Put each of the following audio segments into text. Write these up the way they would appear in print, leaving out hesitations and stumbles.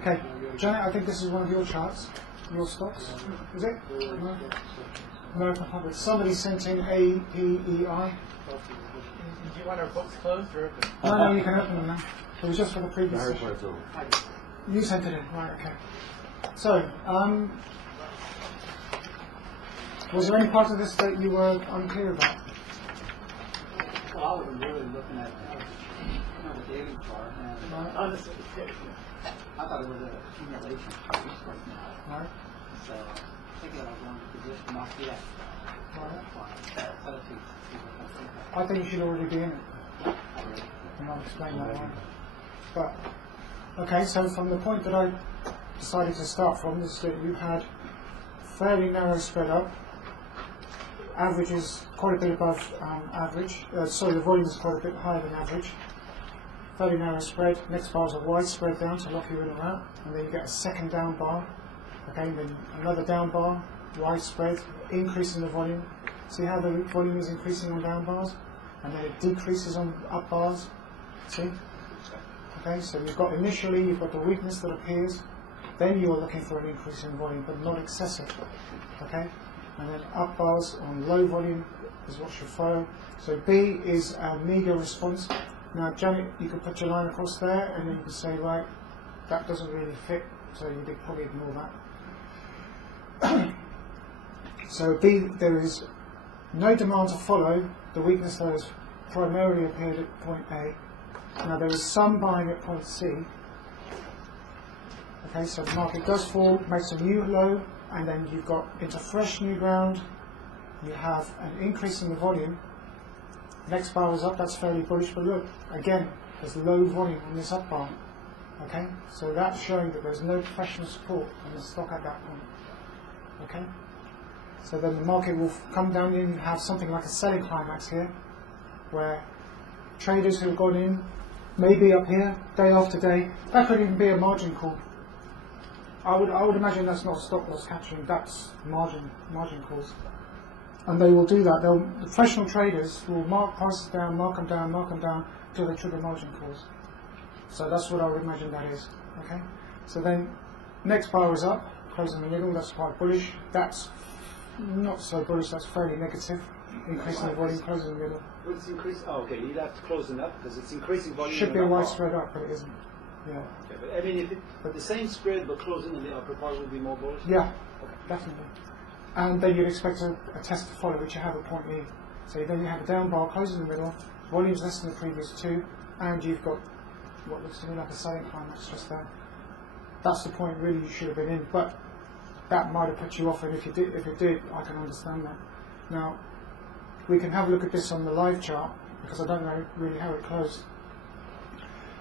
Okay, Janet, I think this is one of your charts, your stocks, is it? No? American Public. Somebody sent in APEI. Do you want our books closed or open? No, you can open them now. It was just for the previous session. You sent it in, right, okay. So, was there any part of this that you were unclear about? Well, I was really looking at the daily chart, and Honestly, I thought it was an accumulation right now. Right. So, thinking I was going to position not yet. I think you should already be in it. And I'll explain that why. But, okay, so from the point that I decided to start from is that you had fairly narrow spread up. Average is quite a bit above average. The volume is quite a bit higher than average. Fairly narrow spread. Next bar is a wide spread down to lock you in or out. And then you get a second down bar. Okay, then another down bar, wide spread, increase in the volume. See how the volume is increasing on down bars? And then it decreases on up bars. See? Okay, so you've got the weakness that appears. Then you are looking for an increase in volume, but not excessive. Okay? And then up bars on low volume is what should follow. So B is a meager response. Now, Janet, you could put your line across there, and then you could say, right, that doesn't really fit, so you'd probably ignore that. So B, there is no demand to follow the weakness that has primarily appeared at point A. Now, there is some buying at point C. Okay, so the market does fall, makes a new low, and then you've got into fresh new ground. You have an increase in the volume. Next bar is up, that's fairly bullish, but look, again, there's low volume on this up bar. Okay, so that's showing that there's no professional support on the stock at that point. Okay, so then the market will come down in and have something like a selling climax here, where traders who have gone in, maybe up here, day after day, that could even be a margin call. I would imagine that's not stop loss capturing, that's margin calls. And they will do that. The professional traders will mark prices down, mark them down, until they trigger margin calls. So that's what I would imagine that is. Okay. So then, next bar is up, close in the middle. That's quite bullish. That's not so bullish. That's fairly negative. Increasing the volume, close in the middle. What's increase? Oh, okay. You'd have to close it up because it's increasing volume. Should be a wide spread up, but it isn't. Yeah. Okay, but I mean, if the same spread but closing in the upper part would be more bullish. Yeah. Okay. Definitely. And then you'd expect a test to follow, which you have at point E. So then you have a down bar, close in the middle, volume's less than the previous two, and you've got what looks to me like a selling climax just there. That's the point really you should have been in, but that might have put you off, and if it did, I can understand that. Now, we can have a look at this on the live chart, because I don't know really how it closed.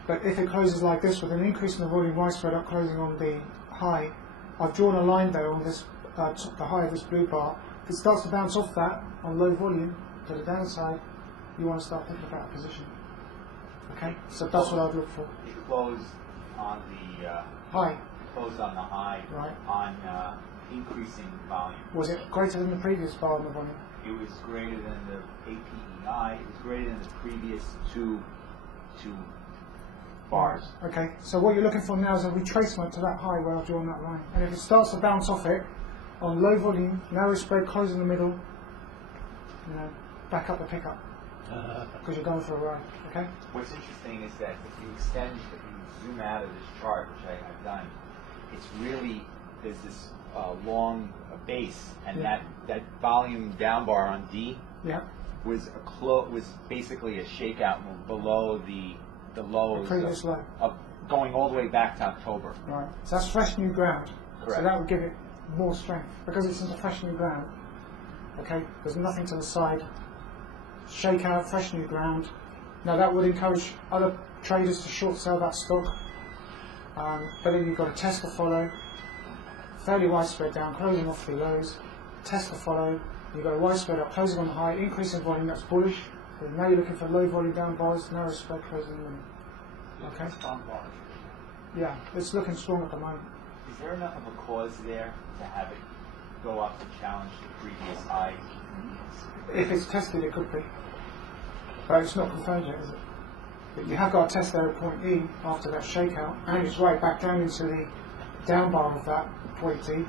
But if it closes like this with an increase in the volume, widespread up closing on the high, I've drawn a line there on this the high of this blue bar. If it starts to bounce off that on low volume to the downside, you want to start thinking about a position. Okay, so that's what I'd look for. It closed on the high. Closed on the high. Right. On increasing volume. Was it greater than the previous bar on the volume? It was greater than the APEI. It was greater than the previous two bars. Okay, so what you're looking for now is a retracement to that high where I've drawn that line. And if it starts to bounce off it, on low volume, narrow spread, close in the middle, back up the pickup. Because you're going for a ride, okay? What's interesting is that if you zoom out of this chart, which I've done, it's really, there's this long base, and that volume down bar on D was basically a shakeout move below the lows previous low. Of going all the way back to October. Right. So that's fresh new ground. Correct. So that would give it more strength because it's into fresh new ground. Okay. There's nothing to the side. Shake out, fresh new ground. Now that would encourage other traders to short sell that stock. But then you've got a test to follow. Fairly wide spread down, closing off the lows. Test to follow. You've got a wide spread up, closing on the high, increase in volume. That's bullish. So now you're looking for low volume down bars, narrow spread closing in the middle. Okay. Yeah, it's looking strong at the moment. Is there enough of a cause there to have it go up to challenge the previous high? If it's tested, it could be. But it's not confirmed yet, is it? But you have got to test there at point E after that shakeout, and it's right back down into the down bar of that point E.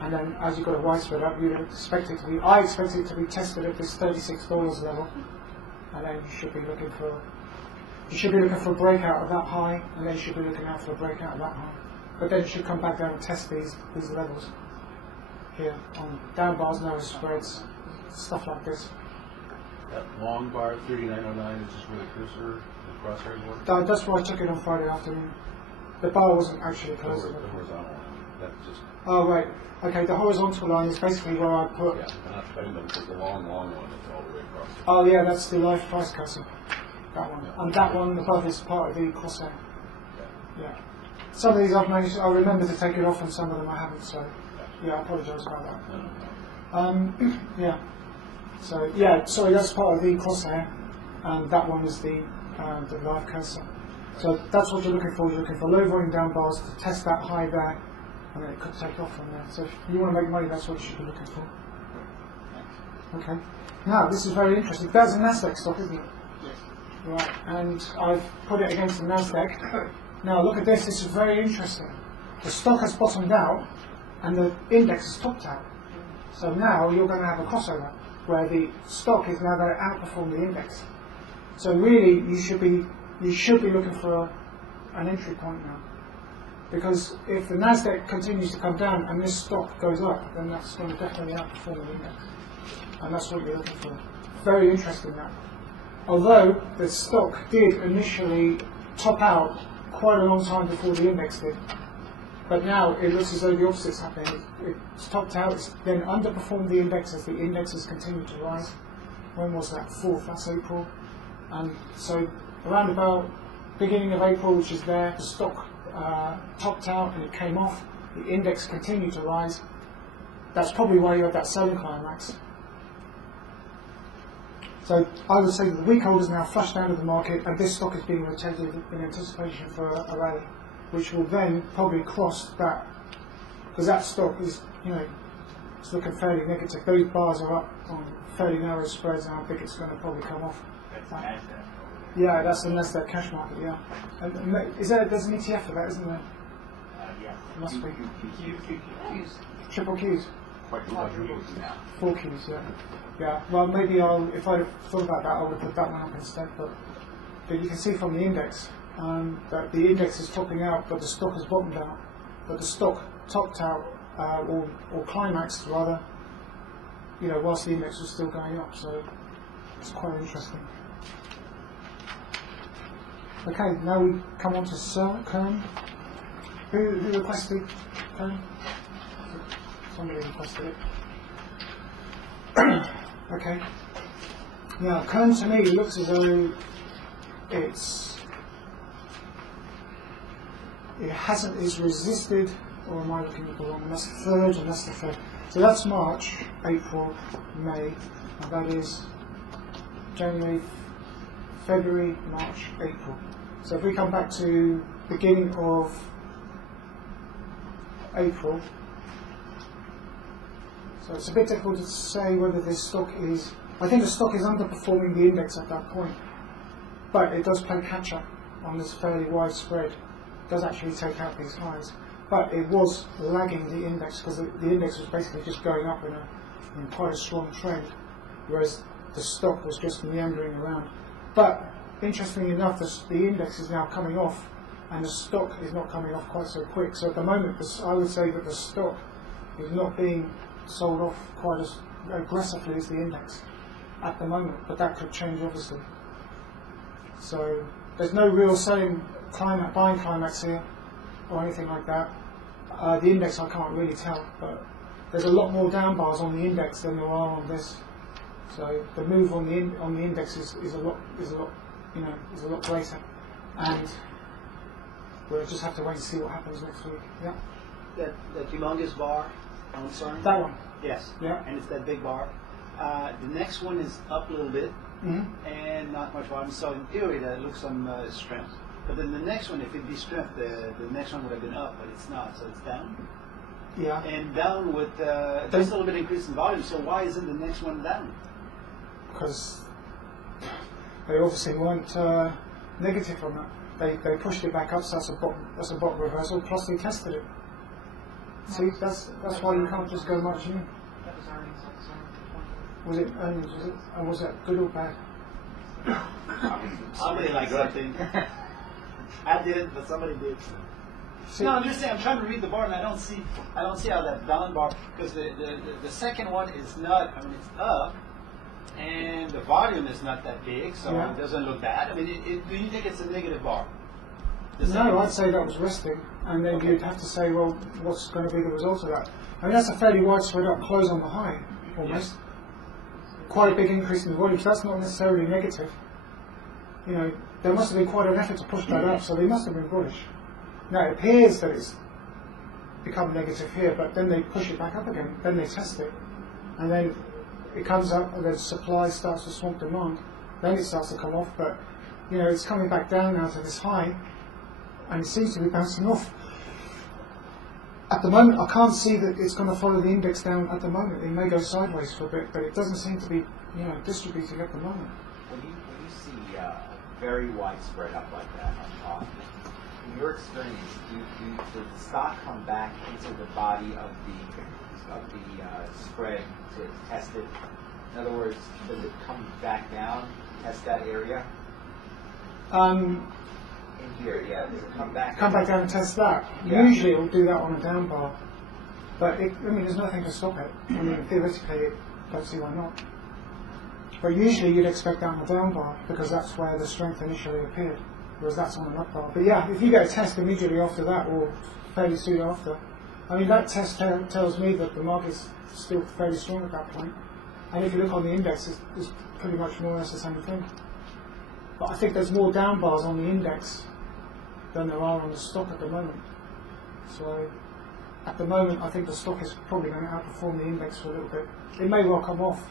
And then as you've got a widespread up, you'd expect it to be, I expect it to be tested at this $36 level, and then you should be looking for a breakout of that high, and then you should be looking out for a breakout of that high. But then you should come back down and test these levels here on down bars, narrow spreads, stuff like this. That long bar at 3909 is just where the cursor, the crosshairs work? That's why I took it on Friday afternoon. The bar wasn't actually The closed. horizontal line. That's just, Oh, right. Okay, the horizontal line is basically where I put... yeah, not betting them, because the long one is all the way across. Oh, yeah, that's the live price cursor. That one. And that one above is part of the crosshair. Yeah. Some of these I've managed... I remember to take it off, and some of them I haven't, so... Yeah, I apologise about that. Yeah. So, yeah, sorry, that's part of the crosshair, and that one is the live cursor. So that's what you're looking for. You're looking for low volume down bars to test that high there, and then it could take off from there. So if you want to make money, that's what you should be looking for. Okay. Now, this is very interesting. That's a Nasdaq stock, isn't it? Yes. Right, and I've put it against the Nasdaq. Now, look at this. This is very interesting. The stock has bottomed out, and the index has topped out. So now you're going to have a crossover, where the stock is now going to outperform the index. So really, you should be looking for an entry point now, because if the Nasdaq continues to come down and this stock goes up, then that's going to definitely outperform the index, and that's what you're looking for. Very interesting now. Although the stock did initially top out quite a long time before the index did, but now it looks as though the opposite's happening. It's topped out, it's then underperformed the index as the indexes continue to rise. When was that? 4th, that's April. And so around about beginning of April, which is there, the stock topped out and it came off. The index continued to rise. That's probably why you had that selling climax. So I would say that the weak holders now flushed out of the market, and this stock is being rotated in anticipation for a rally, which will then probably cross that, because that stock is, it's looking fairly negative. Those bars are up on fairly narrow spreads, and I think it's going to probably come off. Yeah, that's the Nasdaq cash market, yeah. And there's an ETF for that, isn't there? Yeah. Must be. Qs. Triple Qs. Quite now. 4 Qs, yeah. Yeah, well, maybe if I'd have thought about that, I would have put that one up instead. But you can see from the index that the index is topping out, but the stock has bottomed out. But the stock topped out, or climaxed rather, whilst the index was still going up. So it's quite interesting. Okay, now we come on to Kern. Who requested Kern? Somebody requested it. Okay. Now, Kern to me looks as though it's resisted, or am I looking at the wrong? That's the third, and that's the third. So that's March, April, May, and that is January, February, March, April. So if we come back to beginning of April, so it's a bit difficult to say whether this stock is... I think the stock is underperforming the index at that point, but it does play catch-up on this fairly wide spread. It does actually take out these highs, but it was lagging the index, because the index was basically just going up in quite a strong trend, whereas the stock was just meandering around. But interestingly enough, the index is now coming off, and the stock is not coming off quite so quick. So at the moment, I would say that the stock is not being sold off quite as aggressively as the index at the moment, but that could change obviously. So there's no real buying climax here or anything like that. The index I can't really tell, but there's a lot more down bars on the index than there are on this. So the move on the index is a lot greater, and we'll just have to wait and see what happens next week. Yeah. That humongous bar on Sun? That one. Yes. Yeah. And it's that big bar. The next one is up a little bit, and not much volume. So in theory, that looks some strength. But then the next one, if it'd be strength, the next one would have been up, but it's not, so it's down. Yeah. And down with just a little bit increase in volume. So why isn't the next one down? Because they obviously weren't negative on that. They pushed it back up, so that's a bottom reversal, plus they tested it. See, that's why you can't just go marching in. That was earnings on Zoom. Was it earnings, was it? And was that good or bad? Somebody likes something. I didn't, but somebody did. See, No, I'm just saying. I'm trying to read the bar, and I don't see how that down bar, because the second one is not. I mean, it's up, and the volume is not that big, so Yeah. it doesn't look bad. I mean, do you think it's a negative bar? no, I'd say that was resting, and then you'd have to say, well, what's going to be the result of that? I mean, that's a fairly widespread up close on the high, almost. Quite a big increase in the volume, so that's not necessarily negative. You know, there must have been quite an effort to push that up, so they must have been bullish. Now, it appears that it's become negative here, but then they push it back up again, then they test it, and then it comes up, and then supply starts to swamp demand, then it starts to come off, but, you know, it's coming back down now to this high, and it seems to be bouncing off. At the moment, I can't see that it's going to follow the index down at the moment. It may go sideways for a bit, but it doesn't seem to be, you know, distributing at the moment. When you see a very widespread up like that on top, in your experience, does the stock come back into the body of the spread to test it? In other words, does it come back down, test that area? In here, yeah. Does it come back? Come back down and test that. Yeah. Usually it will do that on a down bar, but I mean, there's nothing to stop it. I mean, theoretically, I don't see why not. But usually you'd expect that on a down bar because that's where the strength initially appeared, whereas that's on an up bar. But yeah, if you get a test immediately after that or fairly soon after, I mean, that test tells me that the market's still fairly strong at that point. And if you look on the index, it's pretty much more or less the same thing. But I think there's more down bars on the index than there are on the stock at the moment. So at the moment, I think the stock is probably going to outperform the index for a little bit. It may well come off,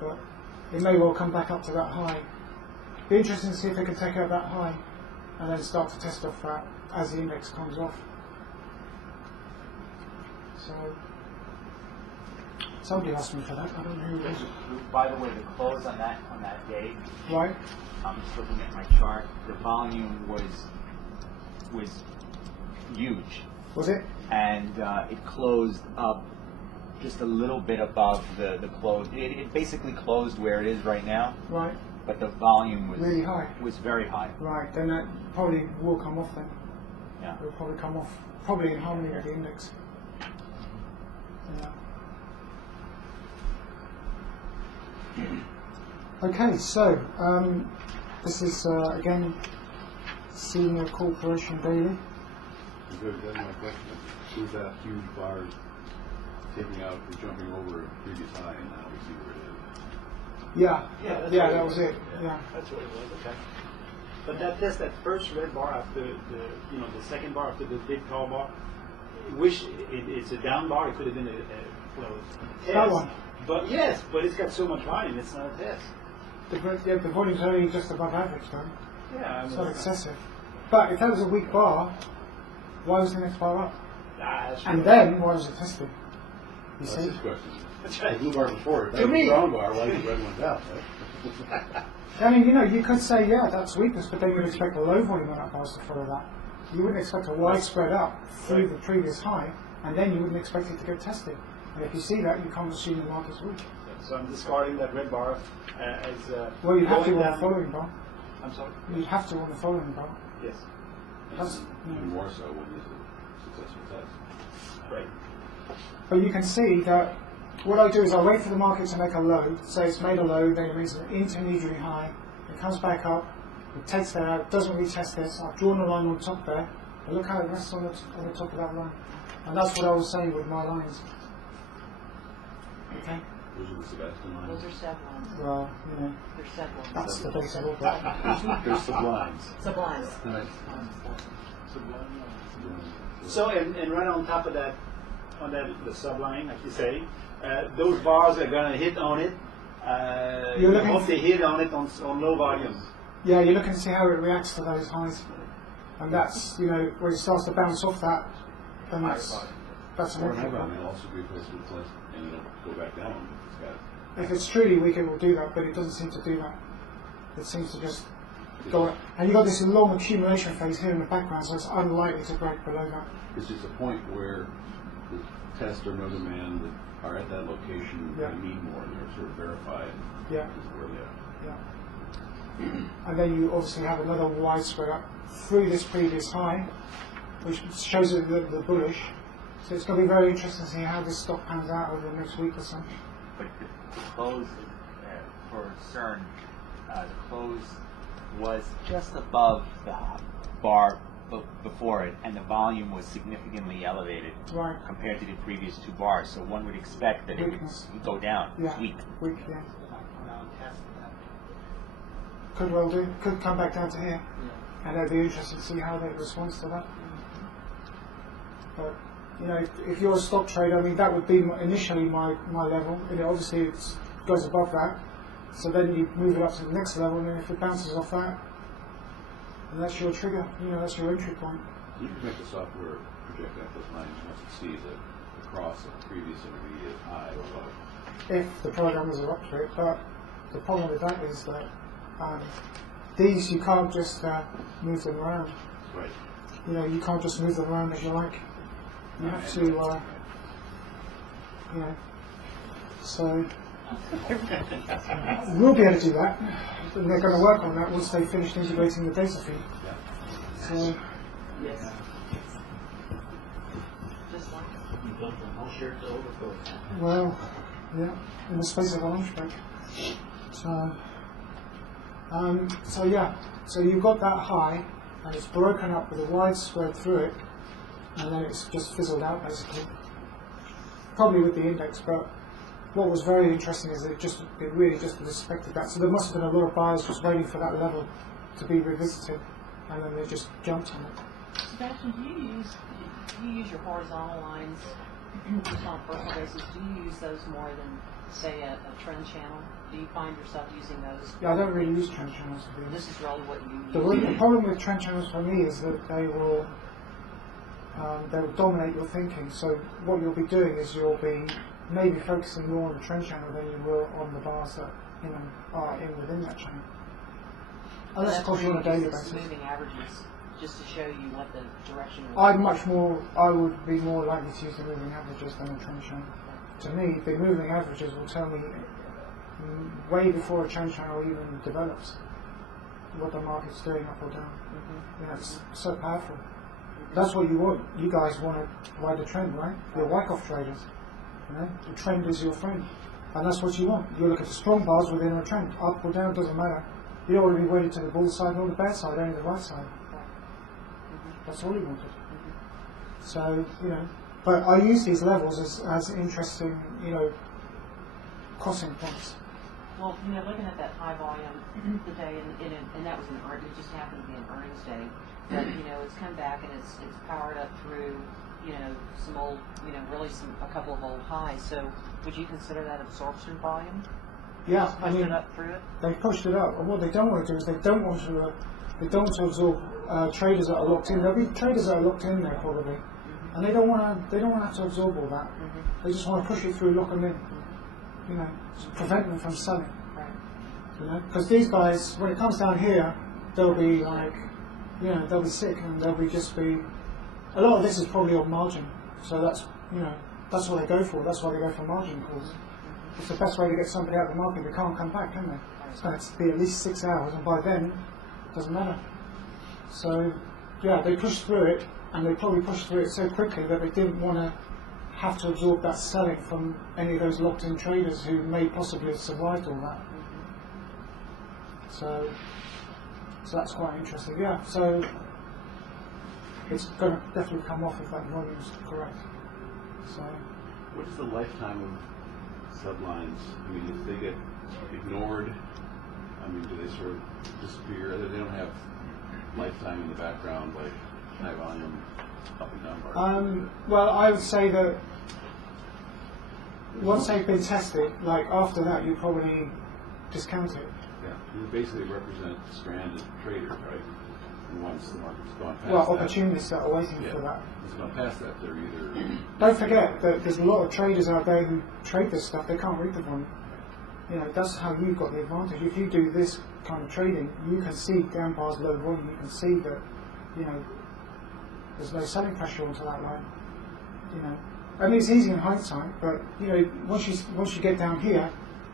but it may well come back up to that high. Be interesting to see if they can take out that high and then start to test off that as the index comes off. So somebody asked me for that. I don't know who it was. By the way, the close on that day, Right? I'm just looking at my chart. The volume was huge, Was it? and it closed up just a little bit above the close. It basically closed where it is right now, Right. but the volume was Really high. Was very high. Right. Then that probably will come off then. Yeah. It will probably come off, probably in harmony with the index. Yeah. Okay, so this is again Senior Corporation Daily. Good, that's my question. Is that huge bar taking out or jumping over a previous high, and now we see where it is? Yeah, that was it. Yeah. That's what it was. Okay. But that first red bar after the second bar after the big tall bar. Wish it's a down bar. It could have been a test. That one. But yes, but it's got so much volume. It's not a test. The volume's only just above average though. Yeah, I It's mean, not excessive. But if that was a weak bar, why was the next bar up? that's And right. then why was it tested? You That's see? his question. That's The right. blue bar before, if that To was me- a brown bar, why is the red one down, right? I mean, you could say, yeah, that's weakness, but then you'd expect a low volume on that bars to follow that. You wouldn't expect a widespread up through the previous high, and then you wouldn't expect it to get tested. And if you see that, you can't assume the market's weak. So I'm discarding that red bar as Well, you have to going on the down. following bar. I'm sorry. You have to on the following bar. Yes. That's, Even more so when it's a successful test. Right. But you can see that what I do is I wait for the market to make a low, say it's made a low, then it makes an intermediary high, it comes back up, it takes that out, doesn't retest this, I've drawn a line on top there, and look how it rests on the top of that line. And that's what I was saying with my lines. Okay? Those are the Sebastian lines. Those are sublines. Well, They're sublines. that's the base of all that. They're sublimes. Sublines. Right. So and right on top of that, the subline, like you say, those bars are gonna hit on it. You're You looking- hope they hit on it on low volume. Yeah, you're looking to see how it reacts to those highs. And that's, when it starts to bounce off that, then that's an Or entry an eyebrow point. may also be a place with place, and it'll go back down. It's got If it's truly weak, it will do that, but it doesn't seem to do that. It seems to just go up. And you've got this long accumulation phase here in the background, so it's unlikely to break below that. It's just a point where the test or node man that are at that location Yeah. they need more, and they're sort of verified Yeah. is where they are. Yeah. And then you obviously have another widespread up through this previous high, which shows it the bullish. So it's going to be very interesting to see how this stock pans out over the next week or so. But the close for CERN, the close was just above the bar before it, and the volume was significantly elevated Right. compared to the previous two bars. So one would expect that it Weakness. would go down. Yeah. It's weak. Weak, yeah. Around test that. Could well do. Could come back down to here. And it'd be interesting to see how they respond to that. But, you know, if you're a stock trader, I mean, that would be initially my level. You know, obviously it goes above that. So then you move it up to the next level, and then if it bounces off that, then that's your trigger. You know, that's your entry point. You can make the software project out those lines once it sees it across a previous intermediate high or low. If the programmers are up to it. But the problem with that is that these, you can't just move them around. Right. You know, you can't just move them around as you like. You have to, you know, so we'll be able to do that. And they're going to work on that once they finish integrating the data feed. So, Yes. Just like You built the whole shirt to overcoat. well, yeah, in the space of a lunch break. So yeah, so you've got that high, and it's broken up with a wide spread through it, and then it's just fizzled out basically. Probably with the index, but what was very interesting is that it really just respected that. So there must have been a lot of buyers just waiting for that level to be revisited, and then they just jumped on it. Sebastian, do you use your horizontal lines just on a personal basis? Do you use those more than, say, a trend channel? Do you find yourself using those? Yeah, I don't really use trend channels to be This honest. is really what you The problem with trend channels for me is that they will dominate your thinking. So what you'll be doing is you'll be maybe focusing more on the trend channel than you will on the bars that are within that channel. Unless of course you're on a daily basis. Moving averages, just to show you what the direction. I would be more likely to use the moving averages than a trend channel. To me, the moving averages will tell me way before a trend channel even develops what the market's doing up or down. You know, it's so powerful. That's what you want. You guys want to ride the trend, right? You're Wyckoff traders. You know, the trend is your friend, and that's what you want. You look at the strong bars within a trend, up or down, doesn't matter. You don't want to be weighted to the bull side or the bear side, only the right side. That's all you wanted. So, you know, but I use these levels as interesting, you know, crossing points. Well, you know, looking at that high volume today, and that was it just happened to be an earnings day, but you know, it's come back and it's powered up through, you know, some old, you know, really a couple of old highs. So, would you consider that absorption volume? Yeah, Just I pushed mean, it up through it. they pushed it up, and what they don't want to do is they don't want to absorb traders that are locked in. There'll be traders that are locked in there probably, and they don't want to have to absorb all that. They just want to push it through, lock them in, you know, prevent them from selling. Right. You know, because these guys, when it comes down here, they'll be like, you know, they'll be sick, and they'll be just be. A lot of this is probably on margin, so that's, you know, that's what they go for. That's why they go for margin calls. It's the best way to get somebody out of the market. They can't come back, can they? It's going to be at least 6 hours, and by then, it doesn't matter. So, yeah, they pushed through it, and they probably pushed through it so quickly that they didn't want to have to absorb that selling from any of those locked-in traders who may possibly have survived all that. So that's quite interesting. Yeah, so it's going to definitely come off if that volume's correct. So, What is the lifetime of sublines? I mean, if they get ignored, I mean, do they sort of disappear? They don't have lifetime in the background like high volume up and down bars. well, I would say that once they've been tested, like after that, you probably discount it. Yeah, you basically represent stranded traders, right? And once the market's gone past Well, that, opportunists that are waiting yeah, for that. once it's gone past that, they're either Don't forget that there's a lot of traders out there who trade this stuff. They can't read the volume. You know, that's how you've got the advantage. If you do this kind of trading, you can see down bars, low volume. You can see that, you know, there's no selling pressure onto that line. You know, I mean, it's easy in hindsight, but you know, once you get down here,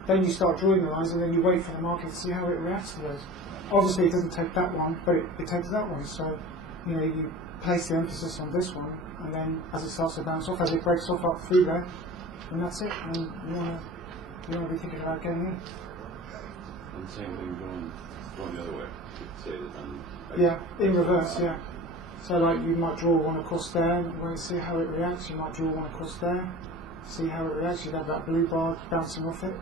then you start drawing the lines, and then you wait for the market to see how it reacts to those. Obviously, it doesn't take that one, but it takes that one. So, you know, you place the emphasis on this one, and then as it starts to bounce off, as it breaks off up through there, and that's it. And you want to be thinking about getting in. And the same thing going the other way. Say that Yeah, in reverse. Yeah. So like you might draw one across there, wait, see how it reacts. You might draw one across there, see how it reacts. You'd have that blue bar bouncing off it,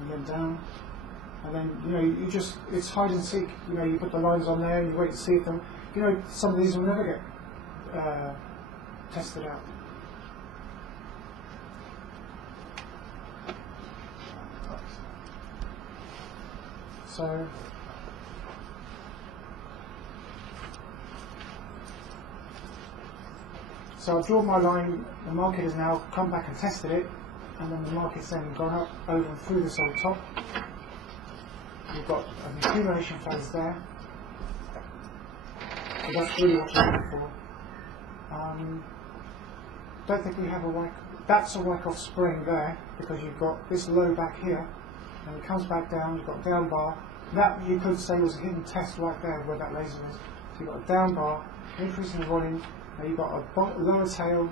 and then down. And then, you know, you just, it's hide and seek. You know, you put the lines on there and you wait to see if them, you know, some of these will never get tested out. So I've drawn my line, the market has now come back and tested it, and then the market's then gone up, over and through this old top. We've got an accumulation phase there. So that's really what you're looking for. Don't think we have a whack. That's a whack off spring there, because you've got this low back here, and it comes back down, you've got a down bar. That you could say was a hidden test right there where that laser is. So you've got a down bar, increase in volume, and you've got a lower tail,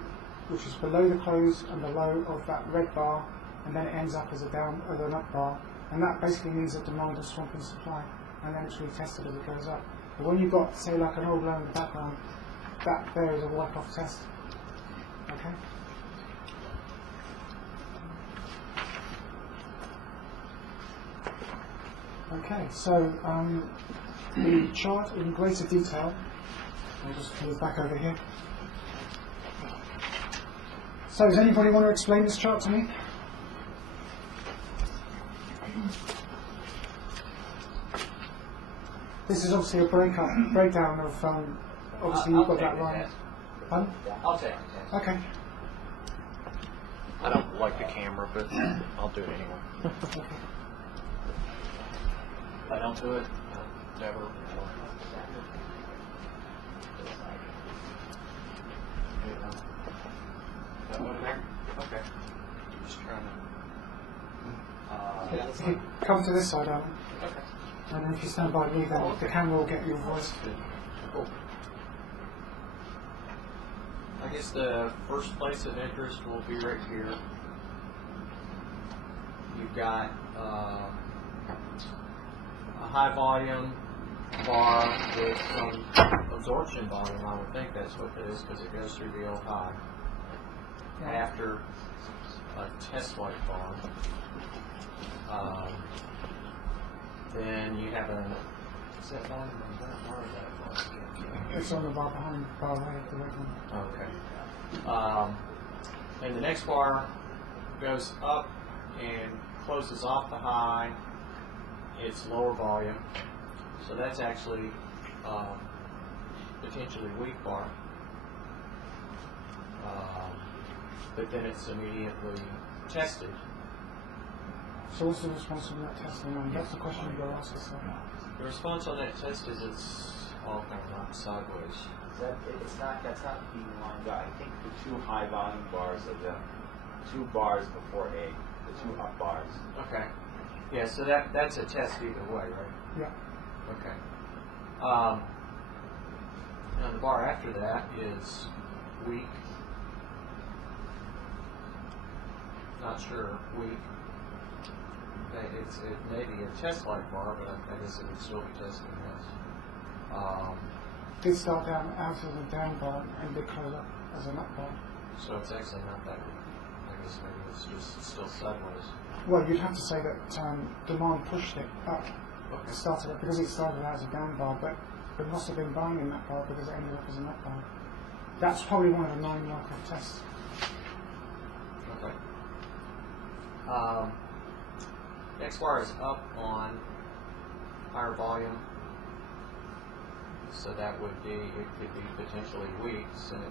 which is below the close and the low of that red bar, and then it ends up as an up bar. And that basically means that demand is swamping supply, and then it's retested as it goes up. But when you've got, say, like an old low in the background, that there is a wipe-off test. Okay? Okay, so the chart in greater detail, I'll just move back over here. So does anybody want to explain this chart to me? This is obviously a breakdown of, obviously you've got that line. Pardon? I'll take it. Okay. I don't like the camera, but I'll do it anyway. Okay. If I don't do it, never. That one there? Okay. Just trying to. Okay, come to this side, Alan. Okay. And then if you stand by me, then the camera will get your voice. Cool. I guess the first place of interest will be right here. You've got a high volume bar with some absorption volume. I would think that's what it is because it goes through the old high. After a test-like bar, then you have a. Is that volume or that bar or that bar? It's on the bar behind the bar right, the red one. Okay. And the next bar goes up and closes off the high. It's lower volume, so that's actually potentially weak bar. But then it's immediately tested. So what's the response from that testing? That's the question you got to ask yourself. The response on that test is it's all kind of knocked sideways. That's not being lined up. I think the two high volume bars are the two bars before A, the two up bars. Okay. Yeah, so that's a test either way, right? Yeah. Okay. Now the bar after that is weak. Not sure, weak. It may be a test-like bar, but I guess it would still be testing this. Did start down out of the down bar and did close up as an up bar. So it's actually not that weak. I guess maybe it's just still sideways. Well, you'd have to say that demand pushed it up. Okay. It started up because it started out as a down bar, but it must have been buying in that bar because it ended up as an up bar. That's probably one of the 9 mark-off tests. Okay. Next bar is up on higher volume, so that would be, it could be potentially weak,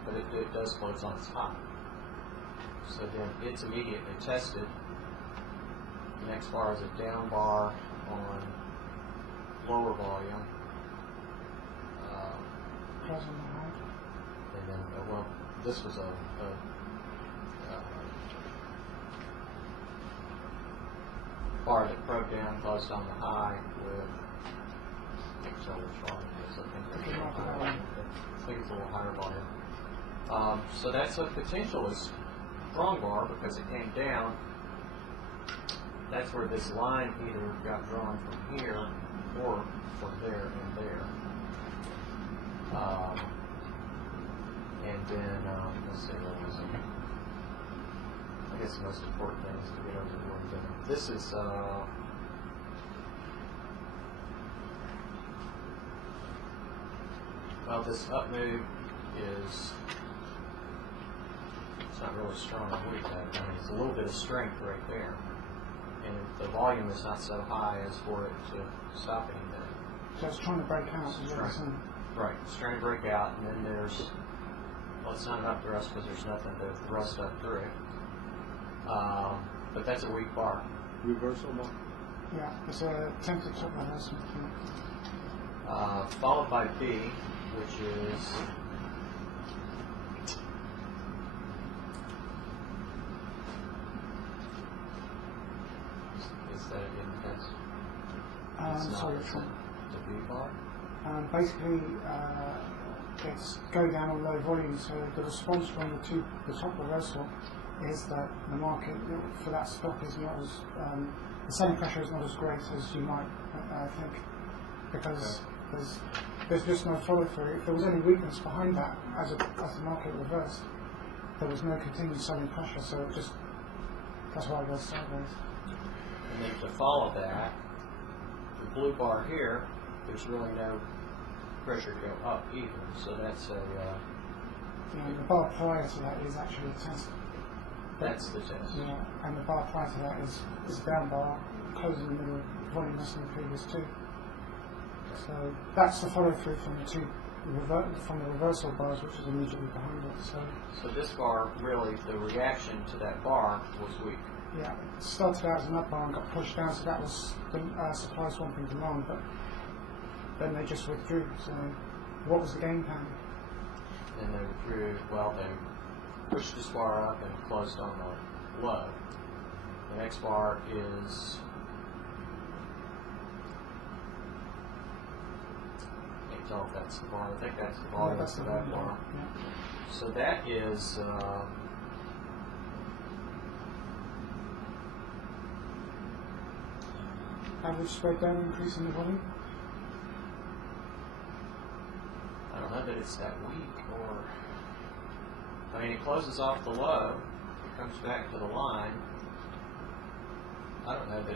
but it does close on its high. So then it's immediately tested. The next bar is a down bar on lower volume. Close on the high. And then, well, this was a bar that broke down, closed on the high with, I can't tell which one it is. I think it's a little higher volume. So that's a potentially strong bar because it came down. That's where this line either got drawn from here or from there and there. And then, let's see, what was it? I guess the most important thing is to get over the word there. This is, well, this up move is, it's not really strong or weak. I mean, it's a little bit of strength right there. And the volume is not so high as for it to stop anything. So it's trying to break out. Is what you're saying. Right, it's trying to break out, and then there's, well, it's not enough thrust because there's nothing to thrust up through it. But that's a weak bar. Reversal bar? Yeah, it's a tempted top reversal. Followed by B, which is that again? That's Sorry, which one? the B bar. Basically, it's go down on low volume, so the response from the top reversal is that the market for that stock is not as, the selling pressure is not as great as you might think, because there's just no follow through. If there was any weakness behind that as the market reversed, there was no continued selling pressure, so it just, that's why it goes sideways. And then to follow that, the blue bar here, there's really no pressure to go up either. So that's a. The bar prior to that is actually a test. That's the test. Yeah, and the bar prior to that is a down bar, closing in the middle, volume less than the previous two. So that's the follow through from the from the reversal bars, which is immediately behind it. So this bar, really, the reaction to that bar was weak. Yeah, it started out as an up bar and got pushed down, so that was the supply swamping demand, but then they just withdrew. So what was the game plan? Then they withdrew, well, they pushed this bar up and closed on the low. The next bar is, I can't tell if that's the bar, I think that's the bar, that's the that bar. Yeah. So that is, Average spread down increase in the volume? I don't know that it's that weak, or, I mean, it closes off the low, it comes back to the line. I don't know that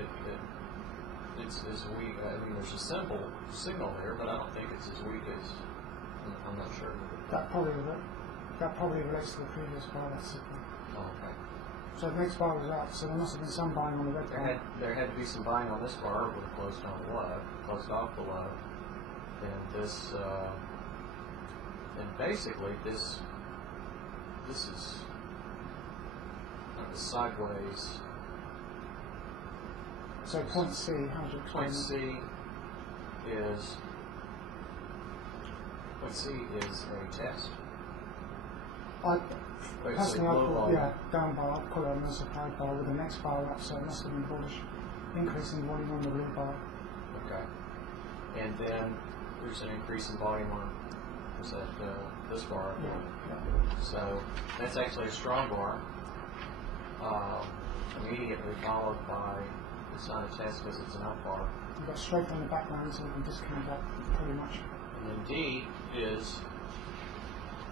it's as weak. I mean, there's a signal there, but I don't think it's as weak as, I'm not sure. That probably relates to the previous bar. That's it. Oh, okay. So the next bar was up, so there must have been some buying on the red bar. There had to be some buying on this bar, it would have closed on the low, closed off the low. Then this, and basically this is kind of a sideways. So point C, how do you explain Point that? C is a test. Personally, I'd low call volume. down bar, I'd call it an supply bar with the next bar up, so it must have been bullish. Increase in volume on the blue bar. Okay. And then there's an increase in volume on, was that this bar? Yeah. So that's actually a strong bar. Immediately followed by, it's not a test because it's an up bar. You've got strength on the background, so you can discount that pretty much. And then D is,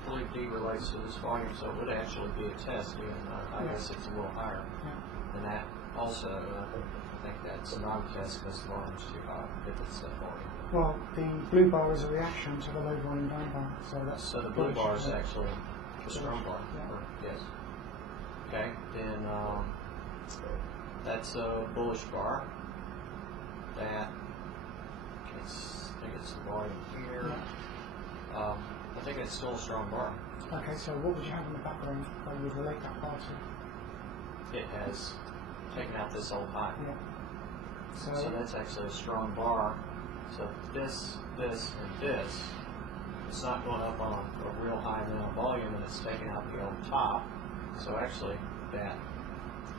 I believe D relates to this volume, so it would actually be a test, even I guess it's a little higher. Yeah. And that also, I think that's a non-test because the volume's too high if it's that volume. Well, the blue bar is a reaction to the low volume down bar, so that's. So the blue bullish, bar is isn't it? actually the strong bar. Yeah. Yes. Okay, then that's a bullish bar. That it's, I think it's the volume here. Yeah. I think it's still a strong bar. Okay, so what would you have in the background that you would relate that bar to? It has taken out this old high. Yeah. So that's actually a strong bar. So this, and this, it's not going up on a real high amount of volume, and it's taking out the old top. So actually, that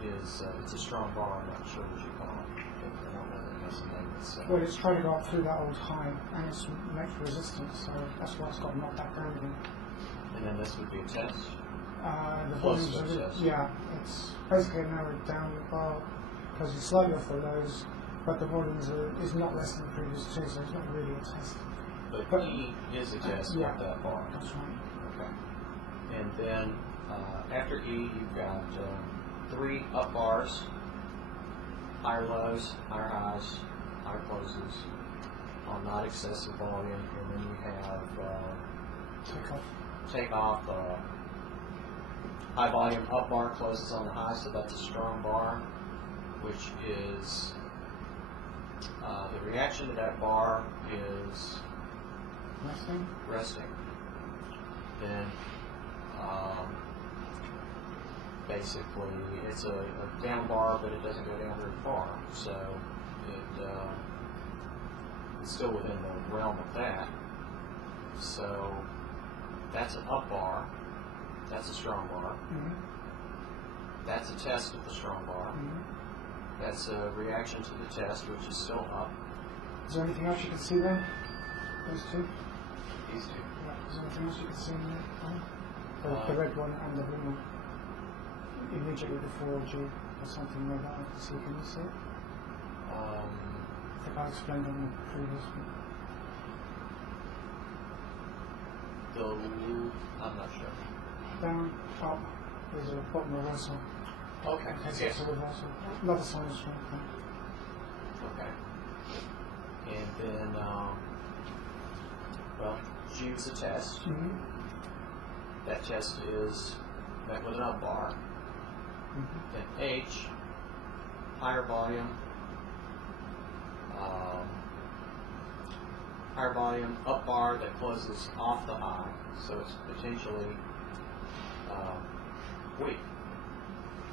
is it's a strong bar. I'm not sure what you call it. I don't know that has a name. It's, Well, it's trying to go up through that old high, and it's makes resistance, so that's why it's got knocked back down again. and then this would be a test. The Close volumes to are really- access. yeah, it's basically narrowed down the bar because it's slightly off the lows, but the volumes is not less than the previous two, so it's not really a test. But E is a test yeah, with that bar. That's right. Okay. And then after E, you've got 3 up bars, higher lows, higher highs, higher closes, on not excessive volume, and then you have Take off. take off. High volume up bar closes on the high, so that's a strong bar, which is the reaction to that bar is Resting. resting. Then basically it's a down bar, but it doesn't go down very far, so it's still within the realm of that. So that's an up bar. That's a strong bar. Mm-hmm. That's a test of the strong bar. Mm-hmm. That's a reaction to the test, which is still up. Is there anything else you can see there? Those two? These two. Yeah. Is there anything else you can see in there? The red one and the blue one. Immediately before G or something like that. I can see. Can you see it? I think I explained on the previous one. I'm not sure. Down, up, there's a bottom reversal. Okay. Okay, so Yes. it's a reversal. Another sign of strength. Okay. And then, well, G is a test. Mm-hmm. That test is met with an up bar. Mm-hmm. Then H, higher volume, up bar that closes off the high, so it's potentially weak.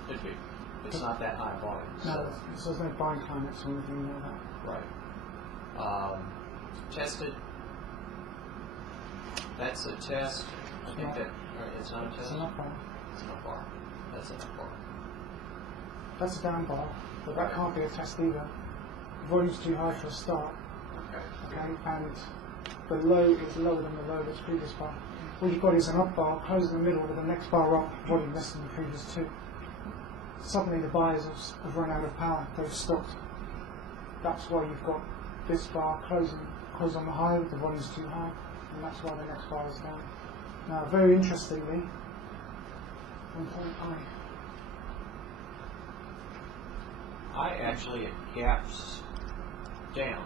Could be. It's not that high volume. No, so there's no bind climax or anything like that. Right. Tested. That's a test. I think that it's not a test. It's an up bar. It's an up bar. That's an up bar. That's a down bar, but that can't be a test either. The volume's too high for a start. Okay. Okay, and the low is lower than the low that's previous bar. What you've got is an up bar, close in the middle with the next bar up, volume less than the previous two. Suddenly the buyers have run out of power, they've stopped. That's why you've got this bar close on the high, the volume's too high, and that's why the next bar is down. Now, very interestingly, on point I, I actually it gaps down,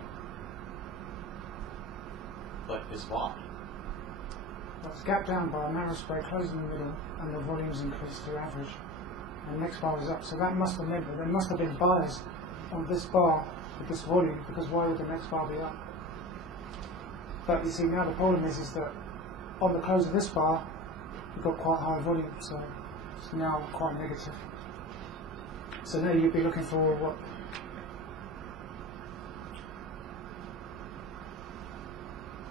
but is locked. that's gap down bar, narrow spray, close in the middle, and the volume's increased to average. And the next bar is up, so that must have meant that there must have been buyers on this bar with this volume, because why would the next bar be up? But you see, now the problem is that on the close of this bar, you've got quite high volume, so it's now quite negative. So now you'd be looking for what?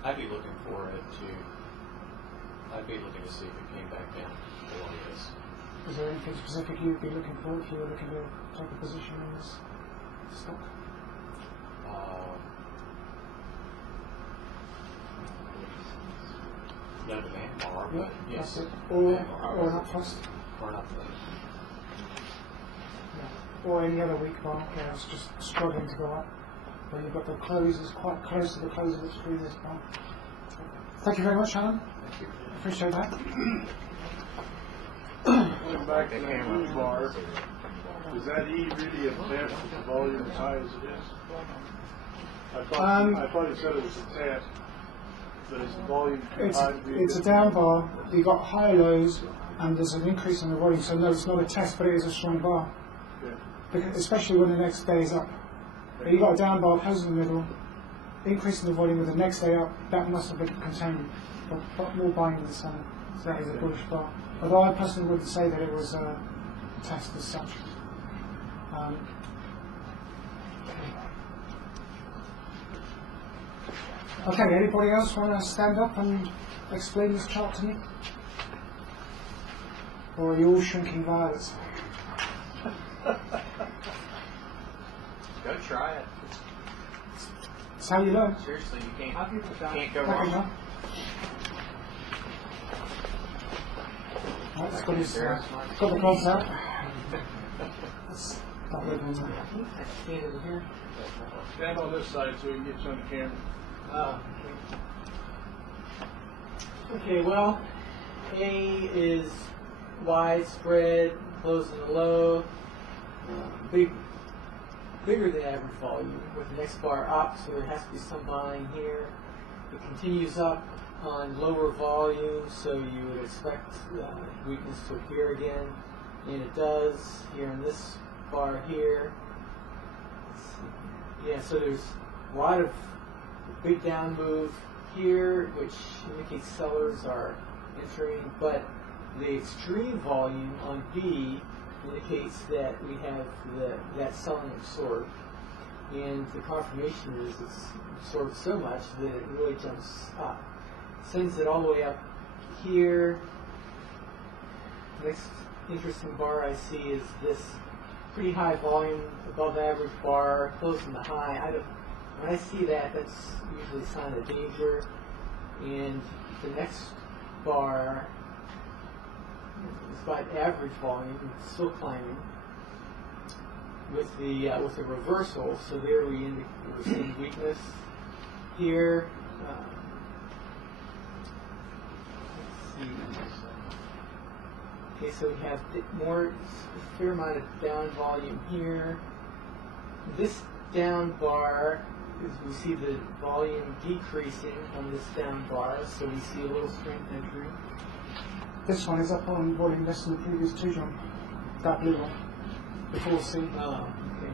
I'd be looking for it to. I'd be looking to see if it came back down to what it is. Is there anything specific you'd be looking for if you were looking to take a position in this stock? No demand bar, Yeah, but yes. that's it. Or demand bar. an up thrust. Or an up thrust. Yeah. Or any other weak bar where it's just struggling to go up. Where you've got the close is quite close to the close of its previous bar. Thank you very much, Alan. Thank you. Appreciate that. Going back to that blue bar, is that E really a test with the volume as high as it is? I thought it said it was a test, but is the volume too high to be It's a down bar. You've got high lows, and there's an increase in the volume. So no, it's not a test, but it is a strong bar. Yeah. Because, especially when the next day is up. But you've got a down bar, close in the middle, increasing the volume with the next day up. That must have been contained, but more buying in the summer. So that is a bullish bar. Although I personally wouldn't say that it was a test as such. Okay, anybody else want to stand up and explain this chart to me? Or are you all shrinking violets? Go try it. That's how you learn. Seriously, you can't, I'll give it a shot. can't go Okay, wrong. no. Right, it's got his, got the gloves out. That's not really good. Stand over here. Stand on this side so we can get you on the camera. Okay, well, A is widespread, closing the low, bigger than average volume, with the next bar up, so there has to be some buying here. It continues up on lower volume, so you would expect weakness to appear again, and it does here in this bar here. Let's see. Yeah, so there's a lot of big down move here, which indicates sellers are entering, but the extreme volume on B indicates that we have that selling absorbed, and the confirmation is it's absorbed so much that it really jumps up. Sends it all the way up here. Next interesting bar I see is this pretty high volume, above average bar, closing the high. When I see that, that's usually a sign of danger. And the next bar is about average volume, it's still climbing, with a reversal. So there we're seeing weakness here. Okay, so we have a fair amount of down volume here. This down bar, we see the volume decreasing on this down bar, so we see a little strength entry. This one is up on volume less than the previous two, John. That blue one. Before C. Oh, okay.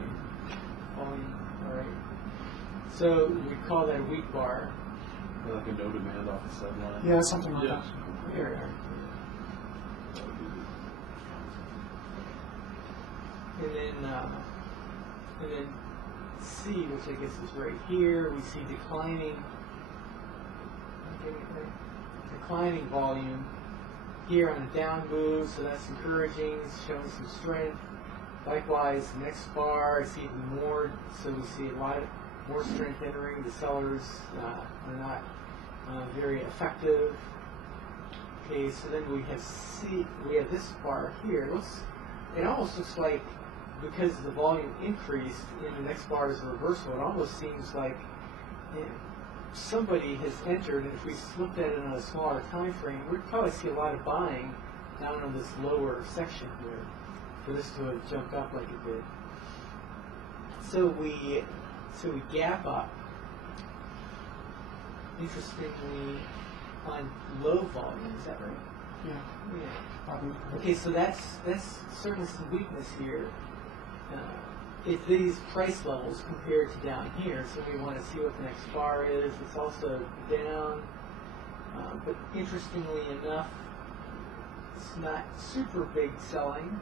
Volume, alright. So we call that a weak bar. Like a no demand off the subline. Yeah, something like Yes. that. Here. And then C, which I guess is right here, we see declining volume here on a down move, so that's encouraging, it's showing some strength. Likewise, next bar, I see even more, so we see a lot more strength entering. The sellers are not very effective. Okay, so then we have C, we have this bar here. It almost looks like, because the volume increased in the next bar is a reversal, it almost seems like somebody has entered, and if we looked at it on a smaller time frame, we'd probably see a lot of buying down on this lower section here for this to have jumped up like it did. So we gap up, interestingly, on low volume. Is that right? Yeah. Yeah. Okay, so that's certainly some weakness here. If these price levels compared to down here, so we want to see what the next bar is. It's also down, but interestingly enough, it's not super big selling.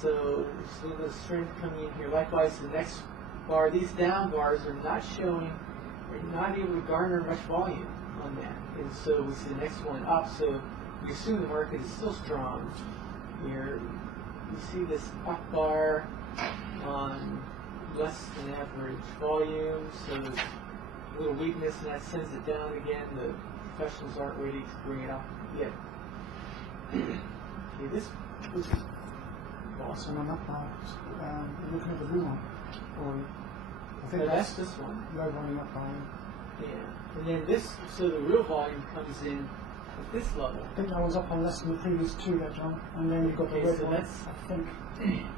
So there's a little bit of strength coming in here. Likewise, the next bar, these down bars are not able to garner much volume on that. And so we see the next one up. So we assume the market is still strong here. We see this up bar on less than average volume, so there's a little weakness, and that sends it down again. The professionals aren't ready to bring it up yet. Okay, this was So I'm up now. You're looking at the blue one. Or I think that's this one. low volume up volume. Yeah, and then this, so the real volume comes in at this level. I think that was up on less than the previous two there, John. And then you've got the Okay, red so one, that's- I think.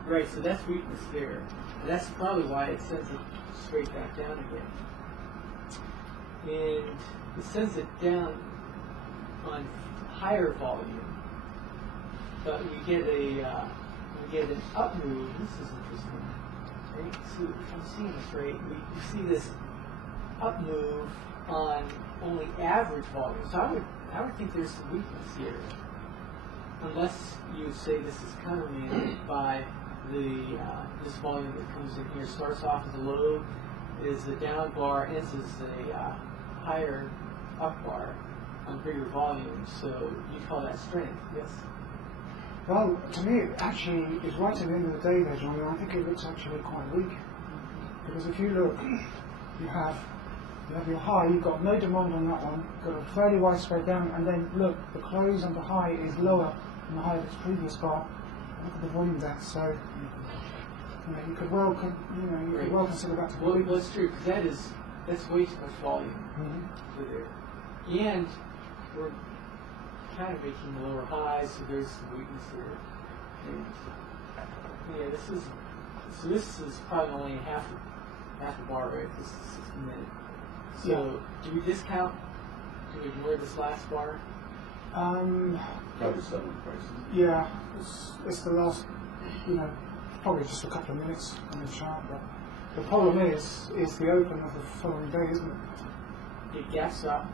Right, so that's weakness there. And that's probably why it sends it straight back down again. And it sends it down on higher volume, but we get an up move. This is interesting. Right? So if I'm seeing this right, we see this up move on only average volume. So I would think there's some weakness here, unless you say this is countermanded by this volume that comes in here. Starts off as a low, is the down bar, ends as a higher up bar on bigger volume, so you call that strength, yes? Well, to me, it actually is right at the end of the day there, John, and I think it looks actually quite weak. Because if you look, you have your high, you've got no demand on that one, got a fairly wide spread down, and then look, the close on the high is lower than the high of its previous bar. Look at the volume there, so you could well consider that to be weak. Well, that's true, because that's way too much volume for there. And we're kind of making lower highs, so there's some weakness there. And, yeah, this is probably only half a bar, right? This is 60 minute. So do we discount? Do we ignore this last bar? Probably settlement prices. Yeah, it's the last, probably just a couple of minutes on the chart, but the problem is the open of the following day, isn't it? It gaps up,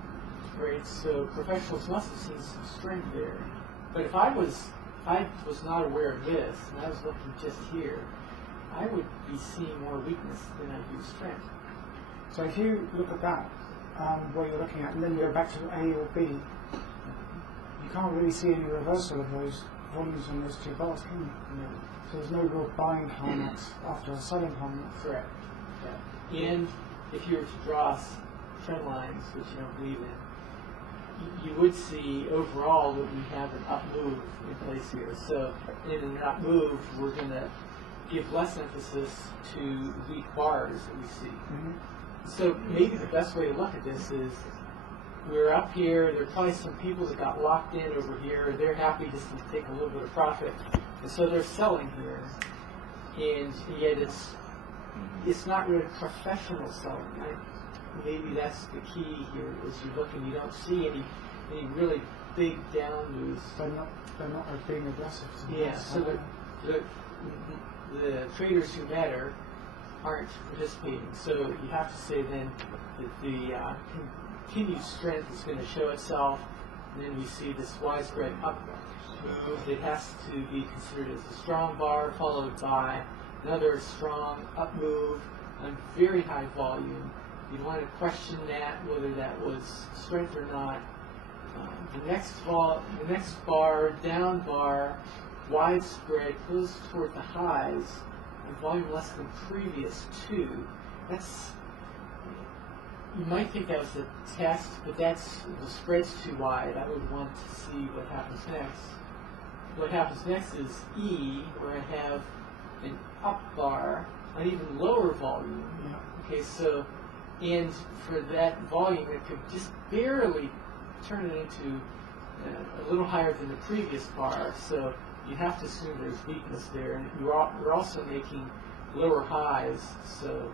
right? So professionals must have seen some strength there. But if I was not aware of this, and I was looking just here, I would be seeing more weakness than I do strength. So if you look at that, what you're looking at, and then you go back to A or B, you can't really see any reversal of those volumes on those two bars, can you? No. So there's no real buying climax after a selling climax. Correct. Yeah. And if you were to draw trend lines, which you don't believe in, you would see overall that we have an up move in place here. So in an up move, we're going to give less emphasis to weak bars that we see. So maybe the best way to look at this is we're up here, there are probably some people that got locked in over here, they're happy just to take a little bit of profit, and so they're selling here, and yet it's not really professional selling, right? Maybe that's the key here, is you look and you don't see any really big down moves. They're not being aggressive. Yeah, so the traders who matter aren't participating. So you have to say then that the continued strength is going to show itself, and then we see this widespread up move that has to be considered as a strong bar, followed by another strong up move on very high volume. You'd want to question that, whether that was strength or not. The next bar, down bar, widespread, close toward the highs, and volume less than previous two. You might think that was a test, but the spread's too wide. I would want to see what happens next. What happens next is E, where I have an up bar, an even lower volume. Okay, so, and for that volume, it could just barely turn it into a little higher than the previous bar. So you have to assume there's weakness there, and we're also making lower highs. So